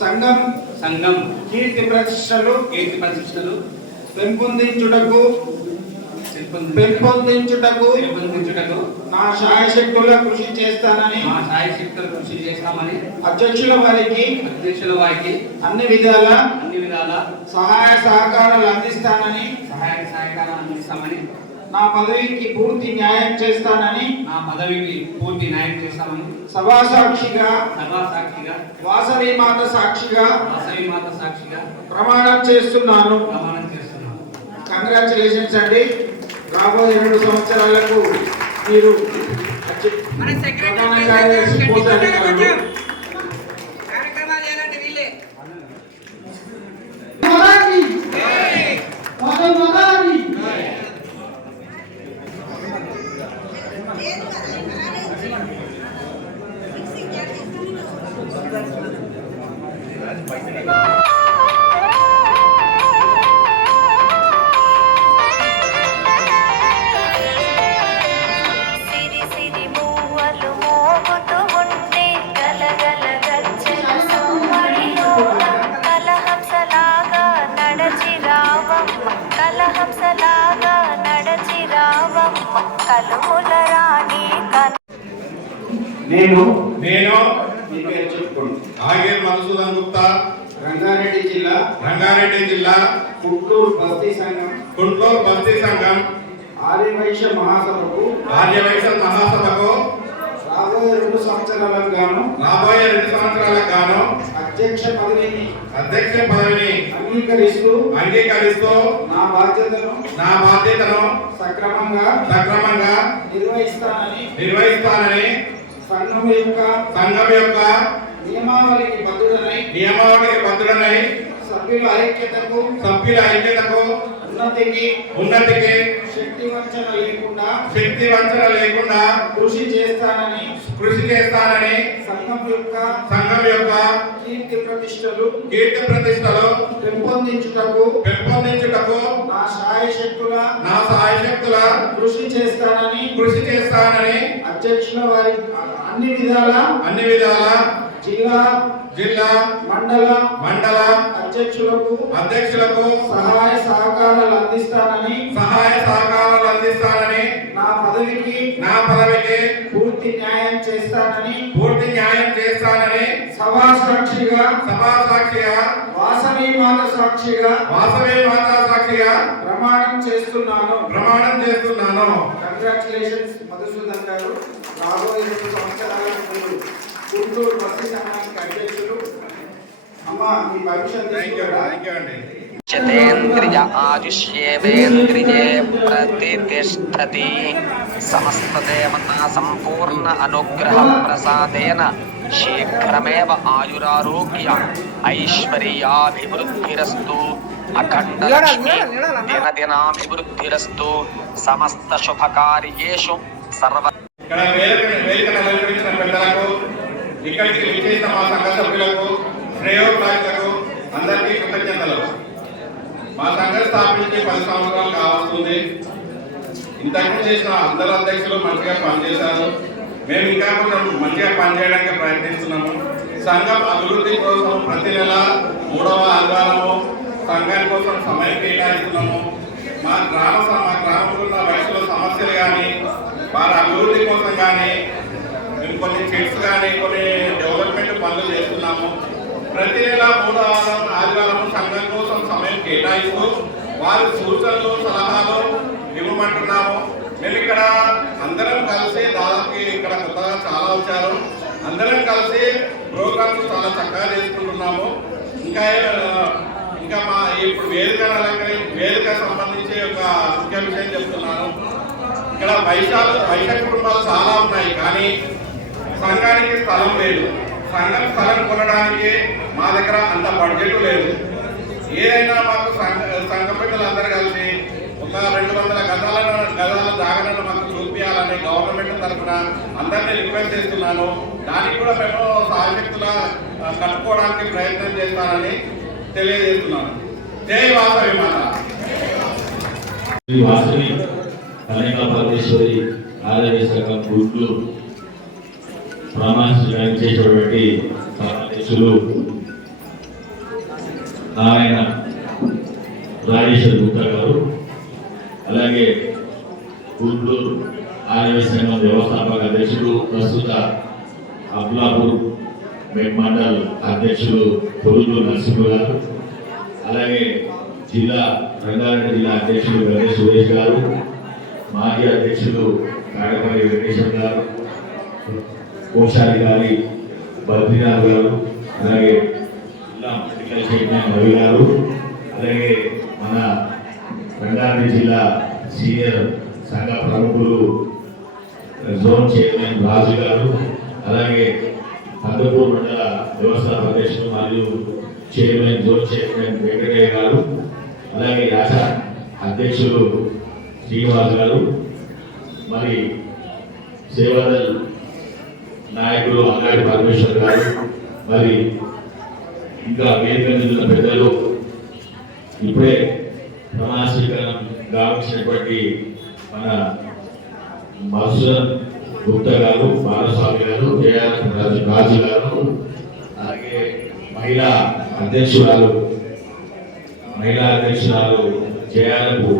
సంఘం కీర్తి ప్రతిష్టలు పెంపొందించుటకు పెంపొందించుటకు నా శాయశక్తుల కృషి చేస్తానని అధ్యక్షుల వారికి అన్ని విధాల సహాయ సహకారాలు అందిస్తానని నా పదవికి పూర్తి న్యాయం చేస్తానని సభా సాక్షిగా వాసవి మాత సాక్షిగా ప్రమాణం చేస్తున్నాను. కంగ్రాచులేషన్స్ అండి. రాబోయే 2 సంవత్సరాలకు మీరు ప్రధాన కార్యదర్శి పోతారు. సిరి సిరి మూవలు మోగుతూ ఉంటే గలగల గజ్జల సవ్వడిలోన కలహంసలాగా నడచి రావమ్మ, కలహంసలాగా నడచి రావమ్మ, కలుముల రాణి నేను ఆగేర్ మధుసూదన్ గుప్తా, రంగారెడ్డి జిల్లా కుట్లూరు బస్తీ సంఘం ఆర్యవైశ్య మహాసభకు రాబోయే 2 సంవత్సరాలకు గాను అధ్యక్ష పదవిని అంగీకరిస్తూ నా బాధ్యతను సక్రమంగా నిర్వహిస్తానని సంఘం యొక్క నియమావళికి బద్దుడనై సభ్యుల ఐక్యతకు ఉన్నతికి శక్తి వంచన లేకుండా కృషి చేస్తానని సంఘం యొక్క కీర్తి ప్రతిష్టలు పెంపొందించుటకు నా శాయశక్తుల కృషి చేస్తానని అధ్యక్షుల వారి అన్ని విధాల జిల్లా మండల అధ్యక్షులకు సహాయ సహకారాలు అందిస్తానని నా పదవికి పూర్తి న్యాయం చేస్తానని సభా సాక్షిగా వాసవి మాత సాక్షిగా ప్రమాణం చేస్తున్నాను. కంగ్రాచులేషన్స్ మధుసూదన్ గారు. రాబోయే 2 సంవత్సరాలకు గుంటూరు బస్తీ సంఘానికి అధ్యక్షులు. అమ్మ మీ భవిష్యత్తు చతేంద్రియ ఆయుష్యేవేంద్రియే ప్రతిష్టతి సమస్త దేవతా సంపూర్ణ అనుగ్రహ ప్రసాదేన శీఘ్రమేవ ఆయురారోగ్య ఐశ్వర్యాభివృద్ధిరస్తు అఖండ లక్ష్మీ దినదినాభివృద్ధిరస్తు సమస్త శుభకార్యేషు సర్వ ఇక్కడ వేదికను అలంకరించిన పెద్దలకు, ఇక్కడికి విచ్చేసిన మా సంఘ సభ్యులకు, శ్రేయోభిలాషులకు అందరికీ కృతజ్ఞతలు. మా సంఘం స్థాపించి 10 సంవత్సరాలు కావస్తుంది. ఇంతకు చేసిన అందరు అధ్యక్షులు మంచిగా పనిచేశారు. మేము ఇంకా కొంచెం మంచిగా పనిచేయడానికి ప్రయత్నిస్తున్నాము. సంఘం అభివృద్ధి కోసం ప్రతి నెల 3వ ఆదివారము సంఘాని కోసం సమయం కేటాయిస్తున్నాము. మా గ్రామంలో ఉన్న వయసులో సమస్యలు కానీ వారి అభివృద్ధి కోసం కానీ మేము కొన్ని చెట్స్ కానీ కొన్ని డెవలప్మెంట్ పనులు చేస్తున్నాము. ప్రతి నెల 3వ ఆదివారం సంఘం కోసం సమయం కేటాయిస్తూ వారి సూచనలు సలహాలు ఇవ్వమంటున్నాము. మేము ఇక్కడ అందరం కలిసి దాదాపు ఇక్కడ కొత్తగా చాలా వచ్చారు. అందరం కలిసి ప్రోగ్రామ్స్ చాలా చక్కగా చేసుకుంటున్నాము. ఇంకా మా ఇప్పుడు వేదిక సంబంధించి ఒక ముఖ్య విషయం చెప్తున్నాను. ఇక్కడ వైశ్య కుటుంబాలు చాలా ఉన్నాయి, కానీ సంఘానికి స్థలం లేదు. సంఘం స్థలం కొనడానికి మా దగ్గర అంత బడ్జెట్ లేదు. ఏదైనా మాకు సంఘ పెద్దలందరూ కలిసి ఒక 200 గదాల జాగరణ మాకు చూపించాలని గవర్నమెంట్ తరఫున అందరినీ రిక్వెస్ట్ చేస్తున్నాను. దానికి కూడా మేము సాయశక్తుల కట్టుకోవడానికి ప్రయత్నం చేస్తానని తెలియజేస్తున్నాను. జై వాసవి మాత. వాసవి కన్యకాపరమేశ్వరి ఆలయ శాఖ గురుకులు ప్రామాణికంగా చేసేటువంటి అధ్యక్షులు నారాయణ రాజేశ్వరి గుప్తా గారు, అలాగే గుంటూరు ఆర్యవ సంఘం వ్యవస్థాపక అధ్యక్షుడు ప్రస్తుత అబ్దుల్లాపూర్ మండల్ అధ్యక్షుడు పొరుగు నరసింహ గారు, అలాగే రంగారెడ్డి జిల్లా అధ్యక్షుడు గణేష్ సురేష్ గారు, మాజీ అధ్యక్షుడు కాడపల్లి వెంకటేశ్వర గారు, కోశాధికారి బద్రీనాథ్ గారు, అలాగే జిల్లా పొలిటికల్ చైర్మన్ రవి గారు, అలాగే మన రంగారెడ్డి జిల్లా సీనియర్ సంఘ ప్రముఖులు జోన్ చైర్మన్ రాజు గారు, అలాగే కందపూర్ మండల వ్యవస్థాపక అధ్యక్షుడు మరియు చైర్మన్ జోన్ చైర్మన్ వెంకటయ్య గారు, అలాగే రాష్ట్ర అధ్యక్షులు శ్రీనివాస్ గారు, మరి సేవాదల్ నాయకులు అంగాడి పరమేశ్వర్ గారు, మరి ఇంకా వేదిక మీద ఉన్న పెద్దలు, ఇప్పుడే ప్రమాణ స్వీకారం గావించినటువంటి మన మధుసూదన్ గుప్తా గారు, బాలస్వామి గారు, రాజు గారు, అలాగే మహిళా అధ్యక్షురాలు జయాలకు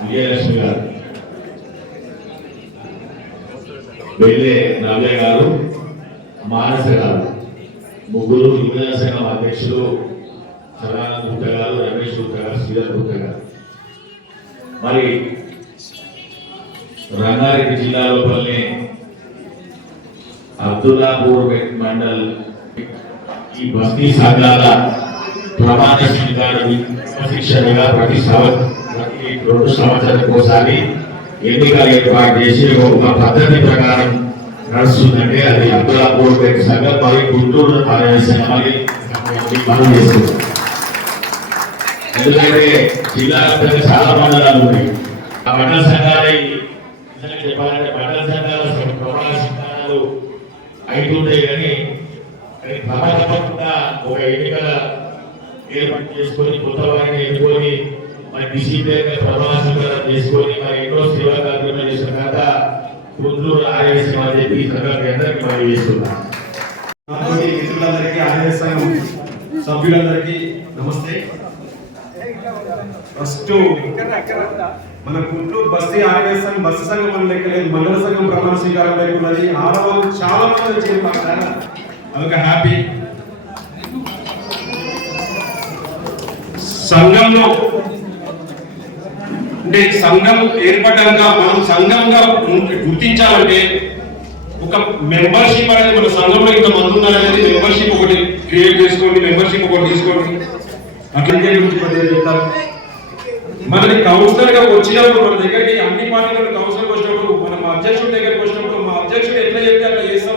విజయలక్ష్మి గారు, వెళ్ళే నవ్య గారు, మానస గారు, ముగ్గురు యువజన సంఘం అధ్యక్షులు సదానంద గుప్తా గారు, రమేష్ గుప్తా గారు, శ్రీధర్ గుప్తా గారు. మరి రంగారెడ్డి జిల్లా లోపలనే అబ్దుల్లాపూర్ మండల్ ఈ బస్తీ సంఘాల ప్రమాణ శిక్షణగా ప్రతి 2 సంవత్సరాలకు ఒకసారి ఎన్నికలు ఏర్పాటు చేసి ఒక పద్ధతి ప్రకారం నడుస్తుందంటే అది అబ్దుల్లాపూర్ సంఘం మరియు గుంటూరు మనం చేస్తుంది. ఎందుకంటే జిల్లా చాలా మండలాలు ఉన్నాయి. ఆ మండల సంఘాలు చెప్పాలంటే మండల సంఘాల ప్రమాణ శిక్షణాలు అయితుంటాయి, కానీ తప్పకుండా ఒక ఎన్నికల ఏర్పాటు చేసుకొని కొత్త వారిని ఎన్నుకొని మరి డిసిప్లిన్ ప్రమాణ స్వీకారం చేసుకొని మరి ఎన్నో సేవా కార్యక్రమాలు చేసిన తర్వాత గుంటూరు ఆర్యవేశం అని చెప్పి ఈ సంఘానికి అందరికీ మరి చేస్తున్నాను. మిత్రులందరికీ ఆర్యవేశ సంఘం సభ్యులందరికీ నమస్తే. ఫస్ట్ మన గుంటూరు బస్తీ ఆర్యవేశ సంఘం బస్సు సంఘం మన లెక్క లేదు, మండల సంఘం ప్రమాణ స్వీకారం లేకున్నది. ఆడవాళ్ళు చాలా మంది వచ్చారు, అదొక హ్యాపీ. సంఘంలో అంటే సంఘం ఏర్పడ్డాక మనం సంఘంగా గుర్తించాలంటే ఒక మెంబర్షిప్ అనేది మన సంఘంలో ఇంత మంది ఉన్నారనేది మెంబర్షిప్ ఒకటి క్రియేట్ చేసుకోండి, మెంబర్షిప్ ఒకటి తీసుకోండి. అట్లనే గురించి చెప్తారు. మనకి కౌన్సిలర్ గా వచ్చినప్పుడు మన దగ్గరికి అన్ని పార్టీలకు కౌన్సిలర్ వచ్చినప్పుడు మనం అధ్యక్షుడి దగ్గరికి వచ్చినప్పుడు మా అధ్యక్షుడు ఎట్లా చెప్తే అట్లా చేస్తాం.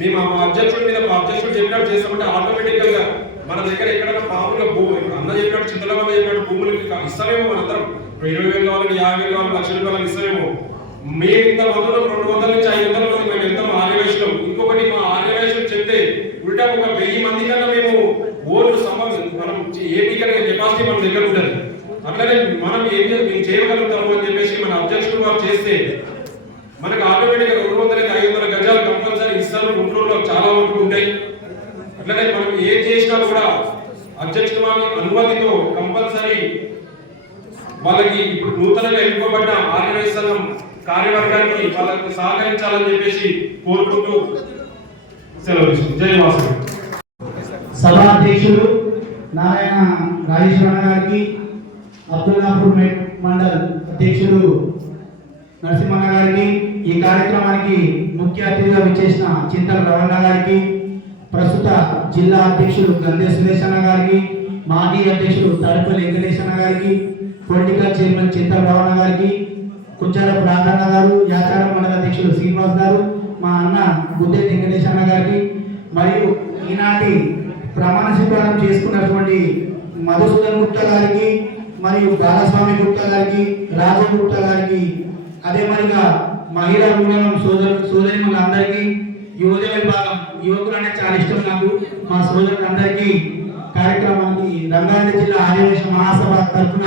మేము మా అధ్యక్షుడి మీద మా అధ్యక్షుడు చెప్పినట్టు చేస్తామంటే ఆటోమేటిక్ గా మన దగ్గర ఎక్కడైనా మామూలుగా భూమి అన్న చెప్పినట్టు చింతల వల్ల చెప్పినట్టు భూములకి ఇస్తామేమో మనందరం 20,000 కావాలి, 50,000 కావాలి, 1,00,000 రూపాయలు ఇస్తామేమో. మేము ఇంత మందులో 200 నుంచి 500 మంది మేము వెళ్తాం ఆర్యవేశం. ఇంకొకటి మా ఆర్యవేశం చెప్తే ఉల్టా ఒక 1000 మంది కన్నా మేము ఓట్లు మనం ఏపీ కన్నా కెపాసిటీ మన దగ్గర ఉంటుంది. అట్లనే మనం మేము చేయగలుగుతాము అని చెప్పేసి మన అధ్యక్షుడు వారు చేస్తే మనకు ఆటోమేటిక్ గా 200-500 గజాలు కంపల్సరీ ఇస్తారు. గుంటూరులో చాలా వరకు ఉంటాయి. అట్లనే మనం ఏం చేసినా కూడా అధ్యక్షుడు వారి అనుమతితో కంపల్సరీ వాళ్ళకి ఇప్పుడు నూతనంగా ఎన్నుకోబడ్డ ఆర్యవేశ సంఘం కార్యవర్గానికి వాళ్ళకి సహకరించాలని చెప్పేసి కోరుకుంటూ సెలవు తీసుకుంటాం. జై వాసు. సభా అధ్యక్షులు నారాయణ రాజేశ్వర గారికి, అబ్దుల్లాపూర్ మండల్ అధ్యక్షుడు నరసింహన్న గారికి, ఈ కార్యక్రమానికి ముఖ్య అతిథిగా విచ్చేసిన చింతల రవణ గారికి, ప్రస్తుత జిల్లా అధ్యక్షుడు గంధే సురేశన్న గారికి, మాజీ అధ్యక్షుడు తాడిపల్లి వెంకటేశన్న గారికి, పొలిటికల్ చైర్మన్ చింతల రవణ గారికి, కుంచాల ప్రార్థన గారు, యాచారం మండల అధ్యక్షుడు శ్రీనివాస్ గారు, మా అన్న బుద్ధే వెంకటేశన్న గారికి, మరియు ఈనాటి ప్రమాణ స్వీకారం చేసుకున్నటువంటి మధుసూదన్ గుప్తా గారికి, మరియు బాలస్వామి గుప్తా గారికి, రాజు గుప్తా గారికి, అదే మరిగా మహిళా విభాగం సోదరిమణులందరికీ, యువజన విభాగం యువకులు అంటే చాలా ఇష్టం నాకు, మా సోదరులందరికీ కార్యక్రమానికి రంగారెడ్డి జిల్లా ఆర్యవేశ మహాసభ తరఫున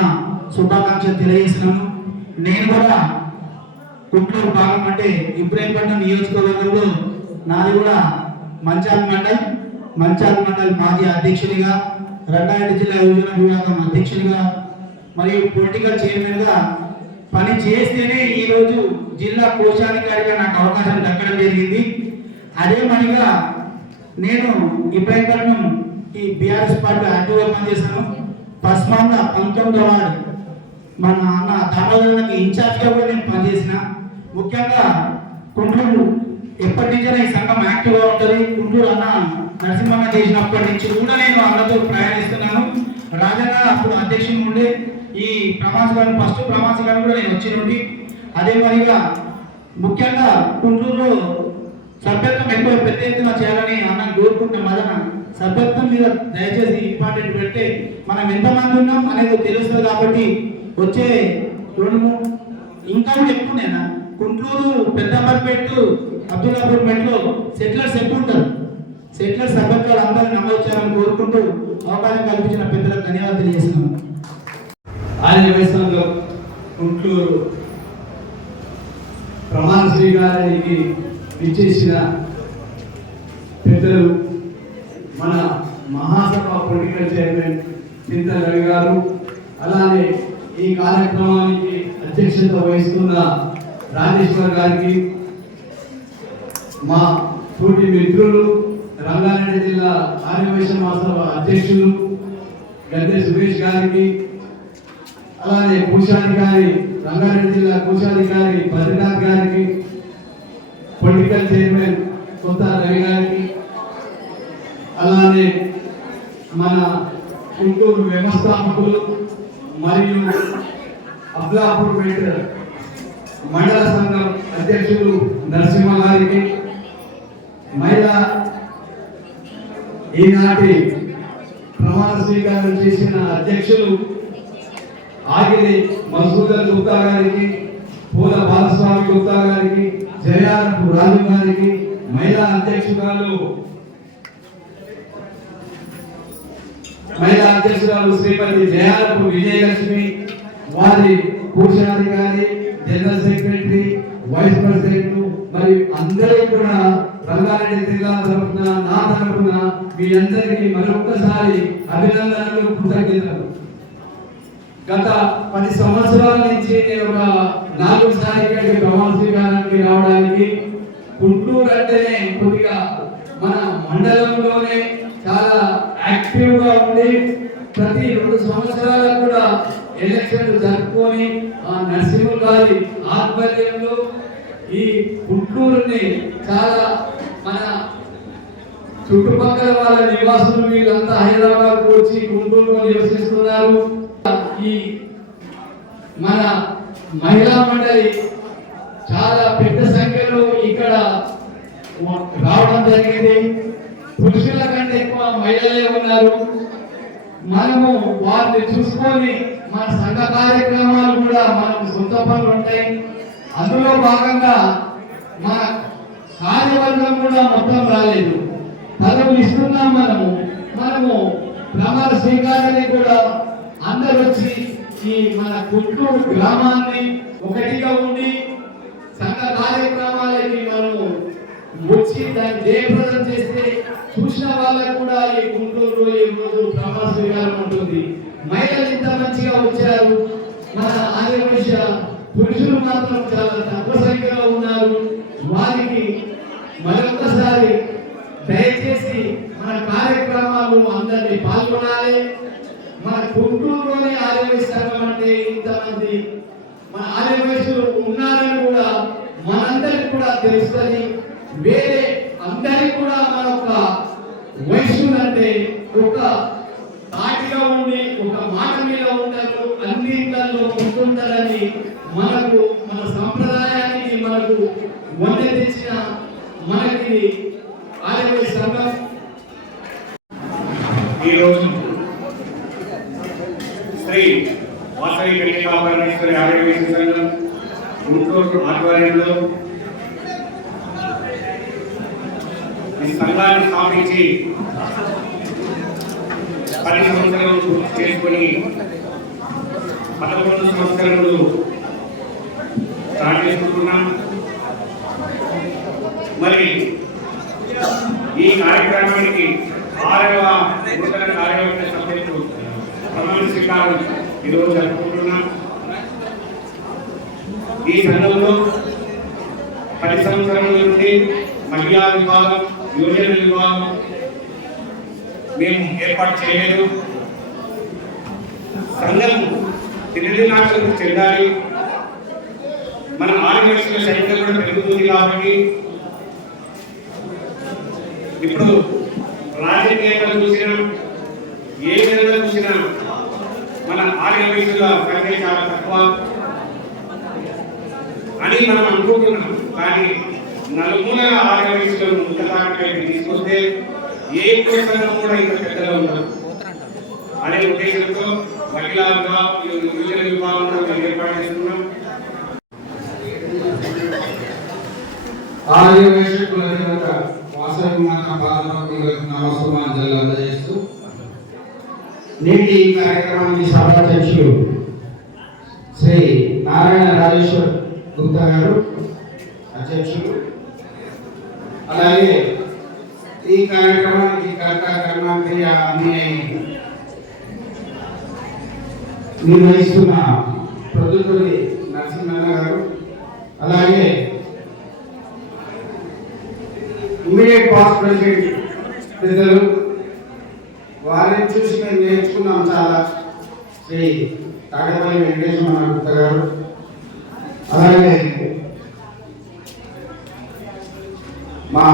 శుభాకాంక్షలు తెలియజేస్తున్నాను. నేను కూడా గుంటూరు భాగం అంటే ఇబ్రాహీంపట్నం నియోజకవర్గంలో నాది కూడా మంచాల్ మండల్ మాజీ అధ్యక్షునిగా, రంగారెడ్డి జిల్లా యువజన విభాగం అధ్యక్షునిగా మరియు పొలిటికల్ చైర్మన్ గా పని చేస్తేనే ఈరోజు జిల్లా కోశాధికారిగా నాకు అవకాశం దక్కడం జరిగింది. అదే మరిగా నేను ఇబ్రాహీంపట్నం ఈ బీఆర్ఎస్ పార్టీ యాక్టివ్గా పనిచేశాను. పస్మాన్న 19వ వార్డు మన అన్న దామోదరానికి ఇన్ఛార్జ్గా కూడా నేను పనిచేసిన. ముఖ్యంగా కుంటూరు ఎప్పటి నుంచో ఈ సంఘం యాక్టివ్గా ఉంటుంది. కుంటూరు అన్న నరసింహన్న చేసినప్పటి నుంచి కూడా నేను అన్నతో ప్రయాణిస్తున్నాను. రాజన్న అప్పుడు అధ్యక్షుడు ఉండే ఈ ప్రమాసగాను ఫస్ట్ ప్రమాసగాను కూడా నేను వచ్చి నుండి అదే మరిగా ముఖ్యంగా కుంటూరులో సభ్యత్వం ఎక్కువ పెద్ద ఎత్తున చేయాలని అన్న కోరుకుంటే మదన సభ్యత్వం మీద దయచేసి ఇంపార్టెంట్ పెడితే మనం ఎంతమంది ఉన్నాం అనేది తెలుస్తుంది. కాబట్టి వచ్చే 2 ఇంకా కూడా ఎక్కువ నేనా కుంటూరు పెద్దపల్లిపేట అబ్దుల్లాపూర్ మెట్లో సెటిలర్స్ ఎక్కువ ఉంటారు. సెటిలర్ సభ్యత్వాలు అందరూ నమోదు చేయాలని కోరుకుంటూ అవకాశం కల్పించిన పెద్దలకు ధన్యవాదాలు తెలియజేస్తున్నాను. ఆర్యవైశ్య సంఘం కుంటూరు ప్రమాణ స్వీకారానికి విచ్చేసిన పెద్దలు మన మహాసభ పొలిటికల్ చైర్మన్ చింత రవి గారు, అలానే ఈ కార్యక్రమానికి అధ్యక్షత వహిస్తున్న రాజేశ్వర్ గారికి, మా తోటి మిత్రులు రంగారెడ్డి జిల్లా ఆర్యవైశ్య మహాసభ అధ్యక్షులు గద్దె సురేష్ గారికి, అలానే కోశాధికారి రంగారెడ్డి జిల్లా కోశాధికారి బద్రీనాథ్ గారికి, పొలిటికల్ చైర్మన్ కొత్త రవి గారికి, అలానే మన కుంటూరు వ్యవస్థాపకులు మరియు అబ్దుల్లాపూర్ మండల సంఘం అధ్యక్షులు నరసింహ గారికి, మహిళా ఈనాటి ప్రమాణ స్వీకారం చేసిన అధ్యక్షులు ఆగిరి మసూదర్ గుప్తా గారికి, పూల బాలస్వామి గుప్తా గారికి, జయారపు రాజు గారికి, మహిళా అధ్యక్షురాలు శ్రీమతి జయారపు విజయలక్ష్మి, వారి కోశాధికారి, జనరల్ సెక్రటరీ, వైస్ ప్రెసిడెంట్ మరియు అందరికీ కూడా రంగారెడ్డి జిల్లా తరఫున నా తరఫున మీ అందరికీ మరొకసారి అభినందనలు, కృతజ్ఞతలు. గత 10 సంవత్సరాల నుంచి నేను ఒక 4 సార్లు ఇక్కడికి ప్రమాణ స్వీకారానికి రావడానికి, కుంటూరు అంటేనే కొద్దిగా మన మండలంలోనే చాలా యాక్టివ్గా ఉండి ప్రతి 2 సంవత్సరాలకు కూడా ఎలక్షన్లు జరుపుకొని ఆ నరసింహ గారి ఆధ్వర్యంలో ఈ కుంటూరుని చాలా మన చుట్టుపక్కల వాళ్ళ నివాసులు వీళ్ళంతా హైదరాబాద్ వచ్చి గుంటూరులో నివసిస్తున్నారు. ఈ మన మహిళా మండలి చాలా పెద్ద సంఖ్యలో ఇక్కడ రావడం జరిగింది. పురుషుల కంటే ఎక్కువ మహిళలే ఉన్నారు. మనము వారిని చూసుకొని మన సంఘ కార్యక్రమాలు కూడా మనకు సొంత పనులు ఉంటాయి. అందులో భాగంగా మన కార్యవర్గం కూడా మొత్తం రాలేదు, పదవులు ఇస్తున్నాం. మనము ప్రమాణ స్వీకారానికి కూడా అందరు వచ్చి ఈ మన కుంటూరు గ్రామాన్ని ఒకటిగా ఉండి సంఘ కార్యక్రమాలకి మనము వచ్చి దాన్ని జయప్రదం చేస్తే చూసిన వాళ్ళకు కూడా ఈ గుంటూరు ఈ రోజు ప్రమాణ స్వీకారం ఉంటుంది. మహిళలు ఇంత మంచిగా వచ్చారు. మన ఆర్యవైశ్య పురుషులు మాత్రం చాలా తక్కువ సంఖ్యలో ఉన్నారు. వారికి మరొకసారి దయచేసి మన కార్యక్రమాలు అందరినీ పాల్గొనాలి. మన గుంటూరులోని ఆర్యవైశ్య సంఘం అంటే ఇంతమంది మన ఆర్యవైశ్యులు ఉన్నారని కూడా మనందరికి కూడా తెలుస్తుంది. వేరే అందరికి కూడా మన ఒక వైశ్యులు అంటే ఒక తాటిగా ఉండి ఒక మాట మీద ఉంటారు, అన్నింటిలో ఉంటుంటారని మనకు మన సంప్రదాయానికి మనకు వంద తెచ్చిన మనకి ఆర్యవైశ్య సంఘం. ఈరోజు శ్రీ వాసవి కన్యకా పరమేశ్వరి ఆర్యవైశ్య సంఘం గుంటూరు ఆధ్వర్యంలో ఈ సంఘాన్ని స్థాపించి 10 సంవత్సరాలు పూర్తి చేసుకొని 11 సంవత్సరాలు స్టార్ట్ చేసుకుంటున్నాం. మరి ఈ కార్యక్రమానికి 6వ నూతన కార్యవర్గ సభ్యులు ప్రమాణ స్వీకారం ఈరోజు జరుపుకుంటున్నాం. ఈ సంఘంలో 10 సంవత్సరాల నుండి మహిళా విభాగం, యువజన విభాగం మేము ఏర్పాటు చేయలేదు. సంఘం దినదినాశకు చెందాలి, మన ఆదివాసీల సంఖ్య కూడా పెరుగుతుంది. కాబట్టి ఇప్పుడు రాజకీయాలు చూసినా ఏ విధంగా చూసినా మన ఆదివాసీల సంఖ్య చాలా తక్కువ అని మనం అనుకుంటున్నాం. కానీ నలుమూలల ఆదివాసీలను ముందుదాకా తీసుకొస్తే ఏ సంఘం కూడా ఇంత పెద్దగా ఉండదు అనే ఉద్దేశంతో మహిళా యువజన విభాగంలో ఏర్పాటు చేస్తున్నాం. నమస్కారాలు అందజేస్తూ నేటి ఈ కార్యక్రమానికి సభాధ్యక్షులు శ్రీ నారాయణ రాజేశ్వర్ గుప్తా గారు అధ్యక్షులు, అలాగే ఈ కార్యక్రమానికి కర్ణాక్రియ అన్ని నిర్వహిస్తున్న ప్రొద్దుటూరి నరసింహన్న గారు, అలాగే ఇమీడియట్ పాస్ట్ ప్రెసిడెంట్ పెద్దలు, వారిని చూసి మేము నేర్చుకున్నాం చాలా. శ్రీ తాడేపల్లి వెంకటేశ్వర గుప్తా గారు, అలాగే మా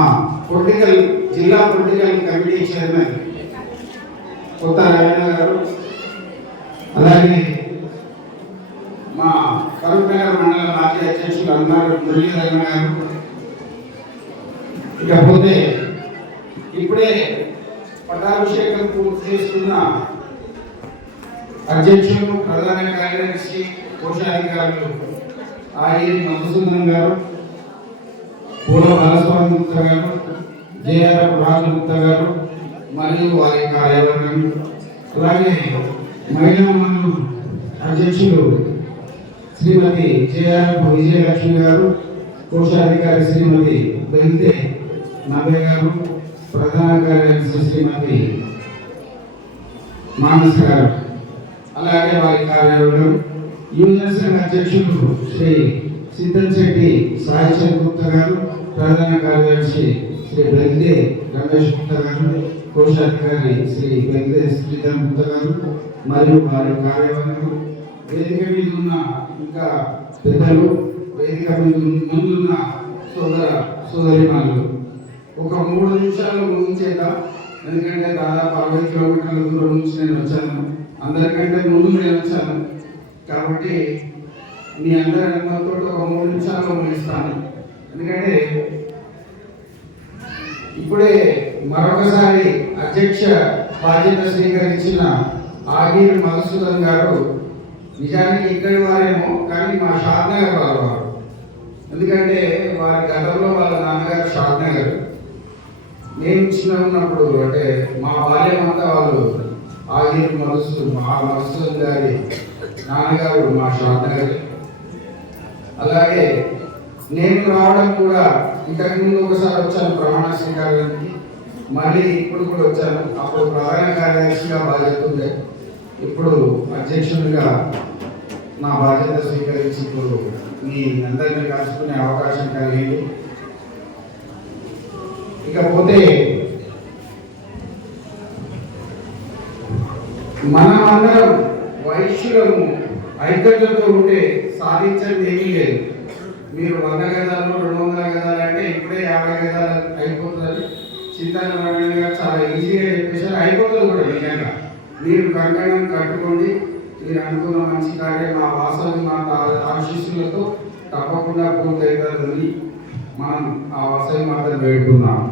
జిల్లా పొలిటికల్ కమిటీ చైర్మన్ కొత్త రాయణ గారు, అలాగే మా కరీంనగర్ మండల మాజీ అధ్యక్షులు అన్నారు మురళీధరన్ గారు, ఇకపోతే ఇప్పుడే పట్టాభిషేకం పూర్తి చేస్తున్న అధ్యక్షులు, ప్రధాన కార్యదర్శి, కోశాధికారులు ఆర్ఎన్ మధుసూదన్ గారు, పూల బాలస్వామి గుప్తా గారు, జేఆర్ రాజు గుప్తా గారు మరియు వారి కార్యవర్గం, అలాగే మహిళా మండలి అధ్యక్షులు శ్రీమతి జేఆర్ విజయలక్ష్మి గారు, కోశాధికారి శ్రీమతి బెంతే నవ్య గారు, ప్రధాన కార్యదర్శి శ్రీమతి మానస్ గారు, అలాగే వారి కార్యవర్గం, యూనియన్ సంఘ అధ్యక్షులు శ్రీ సిద్ధన్ శెట్టి సాయిచంద్ గుప్తా గారు, ప్రధాన కార్యదర్శి శ్రీ బెంతే రమేష్ గుప్తా గారు, కోశాధికారి శ్రీ బెంతే శ్రీధర్ గుప్తా గారు మరియు వారి కార్యవర్గం, వేదిక మీద ఉన్న ఇంకా పెద్దలు, వేదిక మీద ముందున్న సోదరిమాలు, ఒక 3 నిమిషాల్లో ముగించేద్దాం. ఎందుకంటే దాదాపు 60 కిలోమీటర్ల దూరం నుంచి నేను వచ్చాను, అందరికంటే ముందు నేను వచ్చాను. కాబట్టి మీ అందరి అనుమతితో ఒక 3 నిమిషాల్లో ముగిస్తాను. ఎందుకంటే ఇప్పుడే మరొకసారి అధ్యక్ష బాధ్యత స్వీకరించిన ఆర్ఎన్ మధుసూదన్ గారు నిజానికి ఇక్కడి వారేమో, కానీ మా షాద్నగర్ వారు. ఎందుకంటే వారి గతంలో వాళ్ళ నాన్నగారు షాద్నగర్, నేను చిన్న ఉన్నప్పుడు అంటే మా బాల్యం అంతా వాళ్ళు ఆర్ఎన్ మధుసూదన్ గారి నాన్నగారు మా షాద్నగర్. అలాగే నేను రావడం కూడా ఇంతకు ముందు ఒకసారి వచ్చాను ప్రమాణ స్వీకారానికి, మళ్ళీ ఇప్పుడు కూడా వచ్చాను. అప్పుడు ప్రధాన కార్యదర్శిగా బాధ్యత ఉండే, ఇప్పుడు అధ్యక్షుడిగా నా బాధ్యత స్వీకరించి ఇప్పుడు మీ అందరినీ కలుసుకునే అవకాశం కలిగింది. ఇకపోతే మనమందరం వైశ్యులము ఐక్యతతో ఉంటే సాధించేది ఏమీ లేదు. మీరు 100 గజాలు 200 గజాలు అంటే ఇప్పుడే 50 గజాలు అయిపోతుందని చింతన చాలా ఈజీగా చెప్పేసారు, అయిపోతుంది కూడా. నిజంగా మీరు కంకణం కట్టుకోండి, మీరు అనుకున్న మంచి కార్యం మా వాసవి మాత ఆశీస్సులతో తప్పకుండా పూర్తవుతుందని మనం ఆ వాసవి మాతను వేడుకున్నాము.